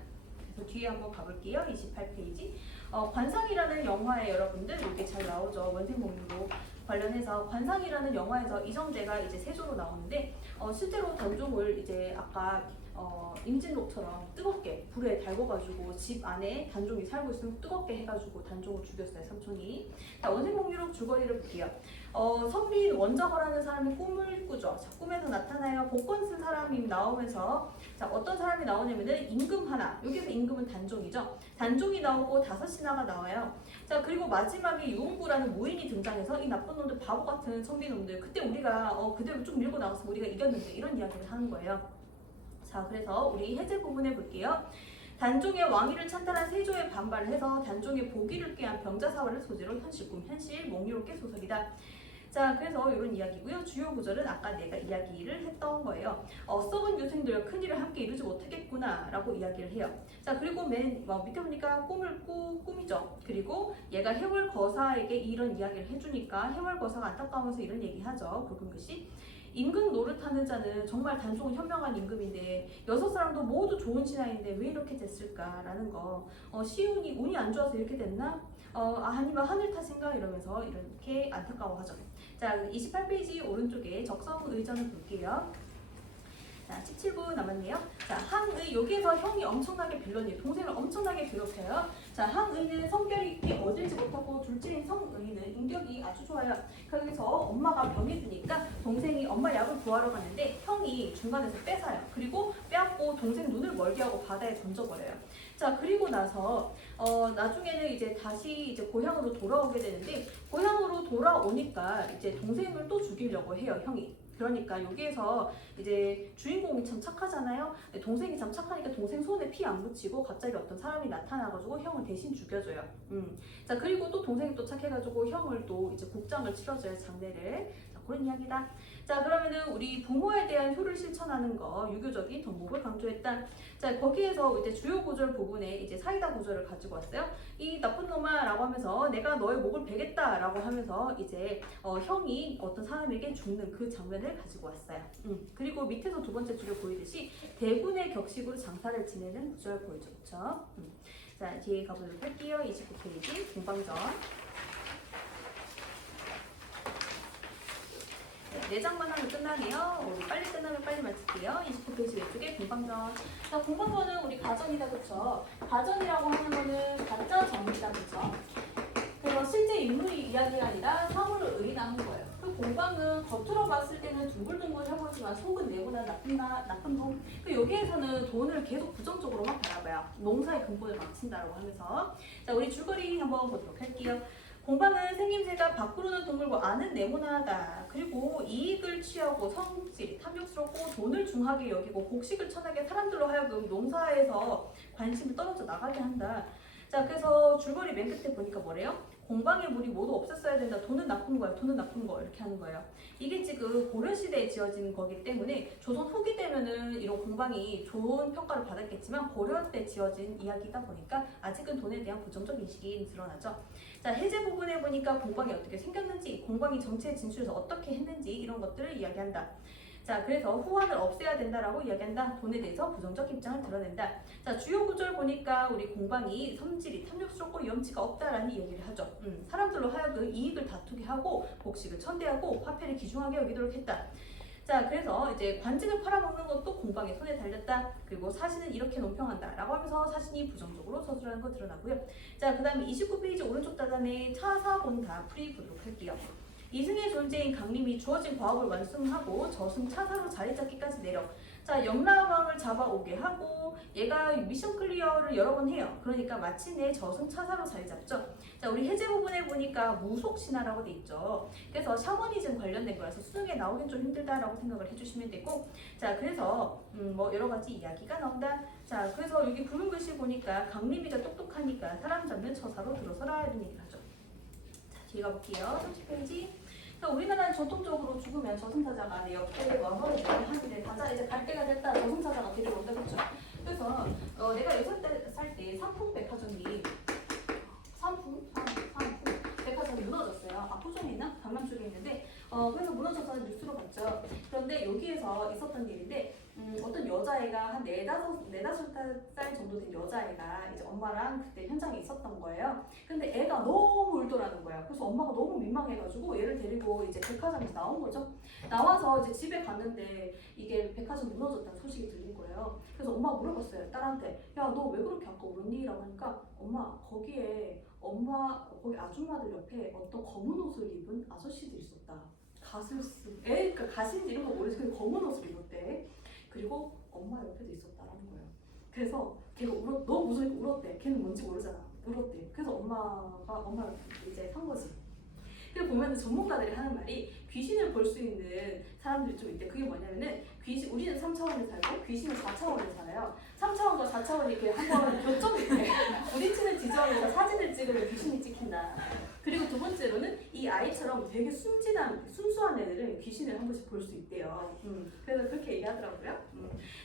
그래서 뒤에 한번 가볼게요. 28페이지. 관상이라는 영화에 여러분들 이렇게 잘 나오죠. 원생목유로 관련해서 관상이라는 영화에서 이정재가 이제 세조로 나오는데 실제로 단종을 이제 아까 임진록처럼 뜨겁게 불에 달궈가지고 집 안에 단종이 살고 있으면 뜨겁게 해가지고 단종을 죽였어요. 삼촌이. 자, 원생목유록 줄거리를 볼게요. 선비인 원자거라는 사람이 꿈을 꾸죠. 자, 꿈에서 나타나요. 복권 쓴 사람이 나오면서, 자, 어떤 사람이 나오냐면은 임금 하나. 여기서 임금은 단종이죠. 단종이 나오고 5신하가 나와요. 자, 그리고 마지막에 유흥부라는 무인이 등장해서 이 나쁜 놈들, 바보 같은 선비놈들, 그때 우리가 그대로 쭉 밀고 나가서 우리가 이겼는데 이런 이야기를 하는 거예요. 자, 그래서 우리 해제 부분에 볼게요. 단종의 왕위를 찬탈한 세조에 반발을 해서 단종의 복위를 꾀한 병자사화를 소재로 현실 목유록의 소설이다. 자, 그래서 이런 이야기고요. 주요 구절은 아까 내가 이야기를 했던 거예요. 썩은 유생들 큰일을 함께 이루지 못하겠구나 라고 이야기를 해요. 자, 그리고 맨 밑에 보니까 꿈을 꾸미죠. 그리고 얘가 해월거사에게 이런 이야기를 해주니까 해월거사가 안타까워서 이런 얘기하죠. 굵은 글씨. 임금 노릇하는 자는 정말 단종은 현명한 임금인데 6사람도 모두 좋은 신하인데 왜 이렇게 됐을까라는 거. 시운이 운이 안 좋아서 이렇게 됐나? 아니면 하늘 탓인가? 이러면서 이렇게 안타까워하죠. 자, 28페이지 오른쪽에 적성의전을 볼게요. 자, 17분 남았네요. 자, 항의, 여기에서 형이 엄청나게 빌런이에요. 동생을 엄청나게 괴롭혀요. 자, 항의는 성별이 어질지 못하고 둘째인 성의는 인격이 아주 좋아요. 그래서 엄마가 병이 드니까 구하러 가는데 형이 중간에서 뺏어요. 그리고 빼앗고 동생 눈을 멀게 하고 바다에 던져버려요. 자, 그리고 나서 나중에는 이제 다시 이제 고향으로 돌아오게 되는데 고향으로 돌아오니까 이제 동생을 또 죽이려고 해요, 형이. 그러니까 여기에서 이제 주인공이 참 착하잖아요. 동생이 참 착하니까 동생 손에 피 안 묻히고 갑자기 어떤 사람이 나타나가지고 형을 대신 죽여줘요. 자, 그리고 또 동생이 또 착해가지고 형을 또 이제 국장을 치러줘요, 장례를. 자, 그런 이야기다. 자, 그러면은 우리 부모에 대한 효를 실천하는 거, 유교적인 덕목을 강조했다. 자, 거기에서 이제 주요 구절 부분에 이제 사이다 구절을 가지고 왔어요. 이 나쁜 놈아라고 하면서 내가 너의 목을 베겠다라고 하면서 이제 형이 어떤 사람에게 죽는 그 장면을 가지고 왔어요. 그리고 밑에서 두 번째 줄에 보이듯이 대군의 격식으로 장사를 지내는 구절 보이죠, 그렇죠? 자, 뒤에 가보도록 할게요. 29페이지 공방전. 네 장만 하면 끝나네요. 우리 빨리 끝나면 빨리 마칠게요. 29페이지 왼쪽에 공방전. 자, 공방전은 우리 가전이다, 그쵸? 가전이라고 하는 거는 가짜 정의다, 그쵸? 그래서 실제 인물이 이야기가 아니라 사물을 의인하는 거예요. 그 공방은 겉으로 봤을 때는 둥글둥글해 보이지만 속은 내보다 나쁜 놈. 그 여기에서는 돈을 계속 부정적으로만 바라봐요. 농사의 근본을 망친다라고 하면서. 자, 우리 줄거리 한번 보도록 할게요. 공방은 생김새가 밖으로는 동물고 안은 네모나다. 그리고 이익을 취하고 성질이 탐욕스럽고 돈을 중하게 여기고 곡식을 천하게 사람들로 하여금 농사에서 관심을 떨어져 나가게 한다. 자, 그래서 줄거리 맨 끝에 보니까 뭐래요? 공방의 물이 모두 없었어야 된다. 돈은 나쁜 거야. 돈은 나쁜 거. 이렇게 하는 거예요. 이게 지금 고려시대에 지어진 거기 때문에 조선 후기 되면은 이런 공방이 좋은 평가를 받았겠지만 고려 때 지어진 이야기다 보니까 아직은 돈에 대한 부정적 인식이 드러나죠. 자, 해제 부분에 보니까 공방이 어떻게 생겼는지, 공방이 정치에 진출해서 어떻게 했는지 이런 것들을 이야기한다. 자, 그래서 후환을 없애야 된다라고 이야기한다. 돈에 대해서 부정적 입장을 드러낸다. 자, 주요 구절 보니까 우리 공방이 성질이 탐욕스럽고 염치가 없다라는 이야기를 하죠. 사람들로 하여금 이익을 다투게 하고 곡식을 천대하고 화폐를 귀중하게 여기도록 했다. 자, 그래서 이제 관직을 팔아먹는 것도 공방의 손에 달렸다. 그리고 사신은 이렇게 논평한다 라고 하면서 사신이 부정적으로 서술하는 거 드러나고요. 자, 그 다음에 29페이지 오른쪽 단단에 차사본다 풀이 보도록 할게요. 이승의 존재인 강림이 주어진 과업을 완승하고 저승 차사로 자리 잡기까지 내려. 자, 영라왕을 잡아오게 하고 얘가 미션 클리어를 여러 번 해요. 그러니까 마침내 저승 차사로 자리 잡죠. 자, 우리 해제 부분에 보니까 무속신화라고 돼 있죠. 그래서 샤머니즘 관련된 거라서 수능에 나오긴 좀 힘들다라고 생각을 해주시면 되고, 자, 그래서 뭐 여러 가지 이야기가 나온다. 자, 그래서 여기 굵은 글씨 보니까 강림이가 똑똑하니까 사람 잡는 처사로 들어서라 이런 얘기를 하죠. 뒤에 가볼게요. 30페이지. 우리나라는 전통적으로 죽으면 저승사자가 내 옆에 와서 하는데 가자 이제 갈 때가 됐다. 저승사자가 데리고 온다, 그렇죠? 그래서 내가 6살 때 삼풍 백화점이 삼풍 백화점이 무너졌어요. 압구정에 있나? 강남 쪽에 있는데 그래서 무너져서 뉴스로 봤죠. 그런데 여기에서 있었던 일인데 어떤 여자애가 한 4-5살 정도 된 여자애가 이제 엄마랑 그때 현장에 있었던 거예요. 근데 애가 너무 울더라는 거야. 그래서 엄마가 너무 민망해가지고 얘를 데리고 이제 백화점에서 나온 거죠. 나와서 이제 집에 갔는데 이게 백화점 무너졌다는 소식이 들린 거예요. 그래서 엄마가 물어봤어요. 딸한테. 야, 너 왜 그렇게 아까 울니? 라고 하니까 엄마, 거기 아줌마들 옆에 어떤 검은 옷을 입은 아저씨들이 있었다. 그러니까 가수인지 이런 거 모르지. 근데 검은 옷을 입었대. 그리고 엄마 옆에도 있었다라는 거예요. 그래서 걔가 너무 무서우니까 울었대. 걔는 뭔지 모르잖아. 울었대. 그래서 엄마가 이제 산 거지. 그리고 보면은 전문가들이 하는 말이 귀신을 볼 수 있는 사람들이 좀 있대. 그게 뭐냐면은 우리는 3차원에 살고 귀신은 4차원에 살아요. 3차원과 4차원이 이렇게 한번 교점이 있대. 부딪히는 지점에서 사진을 찍으면 귀신이 찍힌다. 그리고 두 번째로는 이 아이처럼 되게 순수한 애들은 귀신을 한 번씩 볼 수 있대요. 그래서 그렇게 얘기하더라고요.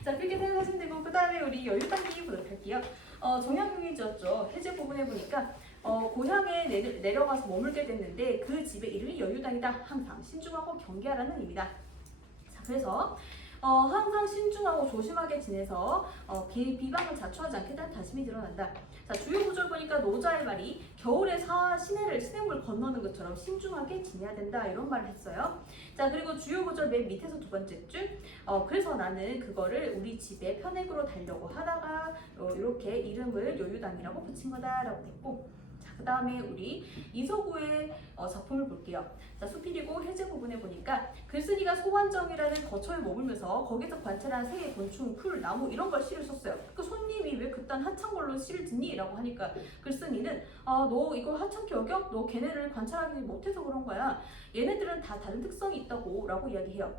자, 그렇게 생각하시면 되고, 그 다음에 우리 여유단기 보도록 할게요. 정약용이 지었죠. 해제 부분에 보니까 고향에 내려가서 머물게 됐는데 그 집의 이름이 여유당이다. 항상 신중하고 경계하라는 의미다. 자, 그래서 항상 신중하고 조심하게 지내서 비방을 자초하지 않겠다는 다짐이 드러난다. 자, 주요 구절 보니까 노자의 말이 겨울에 시냇물 건너는 것처럼 신중하게 지내야 된다 이런 말을 했어요. 자, 그리고 주요 구절 맨 밑에서 두 번째 줄 그래서 나는 그거를 우리 집에 편액으로 달려고 하다가 이렇게 이름을 여유당이라고 붙인 거다 라고 됐고, 자, 그 다음에 우리 이서구의 작품을 볼게요. 자, 수필이고 해제 부분에 보니까 글쓴이가 소환정이라는 거처에 머물면서 거기서 관찰한 새, 곤충, 풀, 나무 이런 걸 시를 썼어요. 그 손님이 왜 그딴 하찮은 걸로 시를 듣니? 라고 하니까 글쓴이는 너 이거 하찮게 여겨? 너 걔네를 관찰하지 못해서 그런 거야. 얘네들은 다 다른 특성이 있다고 라고 이야기해요.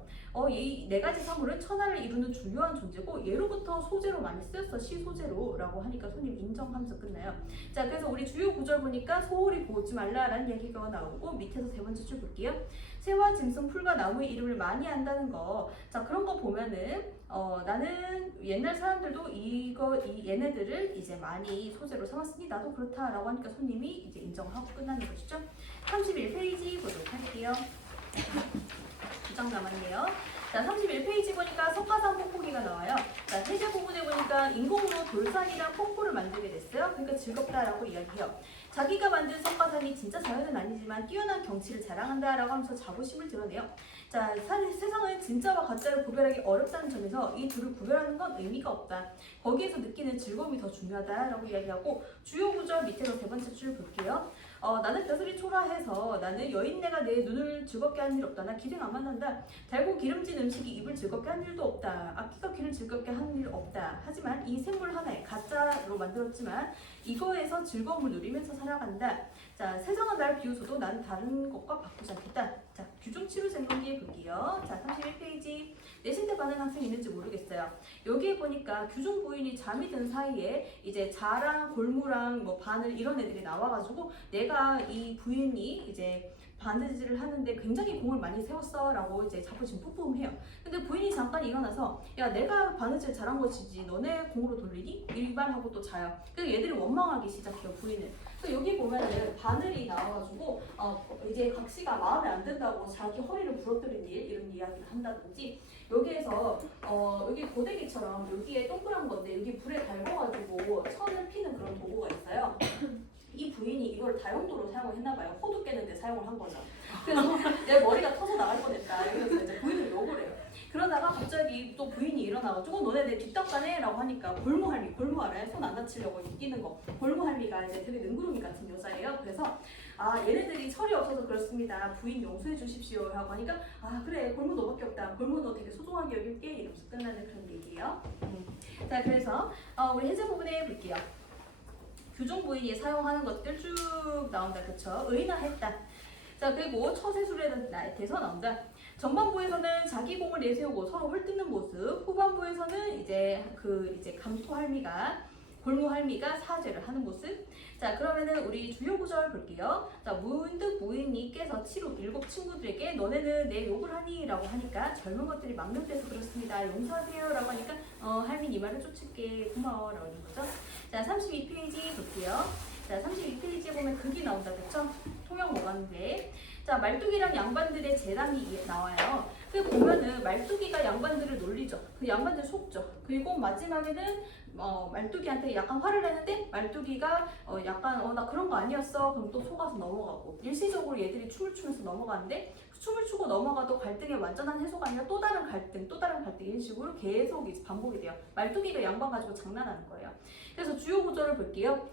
이 네 가지 사물은 천하를 이루는 중요한 존재고 예로부터 소재로 많이 쓰였어. 시 소재로 라고 하니까 손님 인정하면서 끝나요. 자, 그래서 우리 주요 구절 보니까 소홀히 보지 말라라는 얘기가 나오고 밑에서 세 번째 줄 볼게요. 새와 짐승, 풀과 나무의 이름을 많이 안다는 거. 자, 그런 거 보면은 나는 옛날 사람들도 이 얘네들을 이제 많이 소재로 삼았으니 나도 그렇다라고 하니까 손님이 이제 인정하고 끝나는 것이죠. 31페이지 보도록 할게요. 2장 남았네요. 자, 31페이지 보니까 석가산 폭포기가 나와요. 자, 해제 부분에 보니까 인공으로 돌산이랑 폭포를 만들게 됐어요. 그러니까 즐겁다라고 이야기해요. 자기가 만든 석가산이 진짜 자연은 아니지만 뛰어난 경치를 자랑한다라고 하면서 자부심을 드러내요. 자, 세상은 진짜와 가짜를 구별하기 어렵다는 점에서 이 둘을 구별하는 건 의미가 없다. 거기에서 느끼는 즐거움이 더 중요하다라고 이야기하고 주요 구절 밑에서 세 번째 줄 볼게요. 나는 벼슬이 초라해서 나는 여인네가 내 눈을 즐겁게 하는 일 없다. 나 기생 안 만난다. 달고 기름진 음식이 입을 즐겁게 하는 일도 없다. 악기가 귀를 즐겁게 하는 일 없다. 하지만 이 생물 하나에 가짜로 만들었지만 이거에서 즐거움을 누리면서 살아간다. 자, 세상은 날 비웃어도 나는 다른 것과 바꾸지 않겠다. 자, 규중치료 쟁론기에 볼게요. 자, 31페이지. 내신대 받는 학생이 있는지 모르겠어요. 여기에 보니까 규중 부인이 잠이 든 사이에 이제 자랑, 골무랑 뭐 바늘 이런 애들이 나와가지고 내가 이 부인이 이제 바느질을 하는데 굉장히 공을 많이 세웠어 라고 이제 자부심 뿜뿜해요. 근데 부인이 잠깐 일어나서 야, 내가 바느질 잘한 것이지 너네 공으로 돌리니? 이 말하고 또 자요. 그래서 얘들이 원망하기 시작해요, 부인을. 그래서 여기 보면은 바늘이 나와가지고 이제 각시가 마음에 안 든다고 자기 허리를 부러뜨린 일 이런 이야기를 한다든지 여기에서 여기 고데기처럼 여기에 동그란 건데 여기 불에 달궈가지고 천을 피는 그런 도구가 있어요. 이 부인이 이걸 다용도로 사용을 했나봐요. 호두 깨는데 사용을 한 거죠. 그래서 내 머리가 터져 나갈 뻔했다. 이러면서 이제 부인을 욕을 해요. 그러다가 갑자기 또 부인이 일어나가지고 너네 내 뒷담가네? 라고 하니까 골무할미, 골무 알아요? 손 안 다치려고 끼는 거. 골무할미가 이제 되게 능구름이 같은 여자예요. 그래서 얘네들이 철이 없어서 그렇습니다. 부인 용서해 주십시오. 라고 하니까 그래, 골무 너밖에 없다. 골무 너 되게 소중하게 여길게. 이러면서 끝나는 그런 얘기예요. 자, 그래서 우리 해제 부분에 볼게요. 규중 부인이 사용하는 것들 쭉 나온다. 그쵸? 의인화했다. 자, 그리고 처세술에 대해서 나온다. 전반부에서는 자기 공을 내세우고 서로 헐뜯는 모습, 후반부에서는 이제 감토할미가 골무할미가 사죄를 하는 모습. 자, 그러면은 우리 주요 구절 볼게요. 자, 문득 부인이께서 일곱 친구들에게 너네는 내 욕을 하니? 라고 하니까 젊은 것들이 망령돼서 그렇습니다. 용서하세요. 라고 하니까 할미 니 말을 쫓을게. 고마워. 라고 하는 거죠. 자, 32페이지 볼게요. 자, 32페이지에 보면 극이 나온다. 그쵸? 통역 먹었는데. 자, 말뚝이랑 양반들의 재단이 나와요. 그 보면은 말뚝이가 양반들을 놀리죠. 그 양반들 속죠. 그리고 마지막에는 말뚝이한테 약간 화를 내는데 말뚝이가 약간 나 그런 거 아니었어. 그럼 또 속아서 넘어가고 일시적으로 얘들이 춤을 추면서 넘어가는데 춤을 추고 넘어가도 갈등의 완전한 해소가 아니라 또 다른 갈등 이런 식으로 계속 이제 반복이 돼요. 말뚝이가 양반 가지고 장난하는 거예요. 그래서 주요 구절을 볼게요.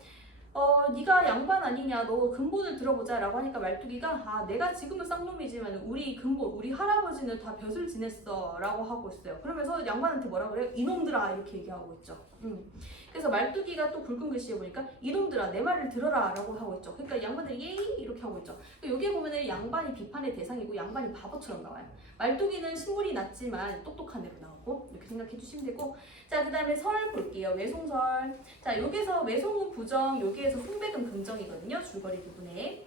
네가 양반 아니냐, 너 근본을 들어보자 라고 하니까 말뚝이가 내가 지금은 쌍놈이지만 우리 근본, 우리 할아버지는 다 벼슬 지냈어 라고 하고 있어요. 그러면서 양반한테 뭐라 그래요? 이놈들아 이렇게 얘기하고 있죠. 그래서 말뚝이가 또 굵은 글씨에 보니까 이놈들아 내 말을 들어라 라고 하고 있죠. 그러니까 양반들이 예이 이렇게 하고 있죠. 여기에 보면은 양반이 비판의 대상이고 양반이 바보처럼 나와요. 말뚝이는 신물이 낮지만 똑똑한 애로 나오고 이렇게 생각해 주시면 되고, 자, 그 다음에 설 볼게요. 외송설. 자, 여기서 외송은 부정, 여기에서 송백은 긍정이거든요. 줄거리 부분에.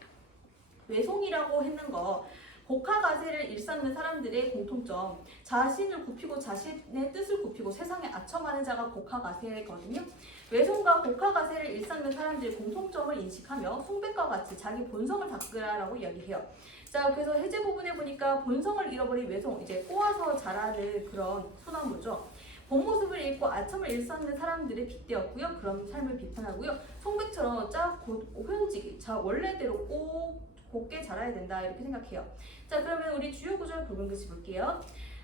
외송이라고 했는 거 복하가세를 일삼는 사람들의 공통점, 자신을 굽히고 자신의 뜻을 굽히고 세상에 아첨하는 자가 복하가세거든요. 외송과 복하가세를 일삼는 사람들의 공통점을 인식하며 송백과 같이 자기 본성을 닦으라라고 이야기해요. 자, 그래서 해제 부분에 보니까 본성을 잃어버린 외송, 이제 꼬아서 자라는 그런 소나무죠. 본 모습을 잃고 아첨을 일삼는 사람들의 빗대었고요. 그런 삶을 비판하고요. 송백처럼 호연지기, 원래대로 곱게 자라야 된다 이렇게 생각해요. 자, 그러면 우리 주요 구절 굵은 글씨 볼게요.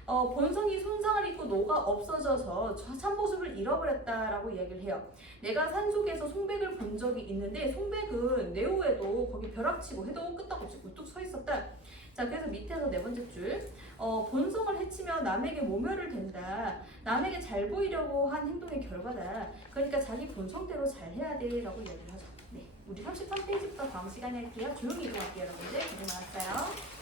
본성이 손상을 입고 노가 없어져서 참모습을 잃어버렸다라고 이야기를 해요. 내가 산속에서 송백을 본 적이 있는데 송백은 내후에도 거기 벼락치고 해도 끄떡없이 우뚝 서 있었다. 자, 그래서 밑에서 네 번째 줄, 본성을 해치며 남에게 모멸을 댄다. 남에게 잘 보이려고 한 행동의 결과다. 그러니까 자기 본성대로 잘 해야 돼라고 이야기를 하죠. 네, 우리 33페이지부터 다음 시간에 할게요. 조용히 이동할게요, 여러분들. 고생 많았어요.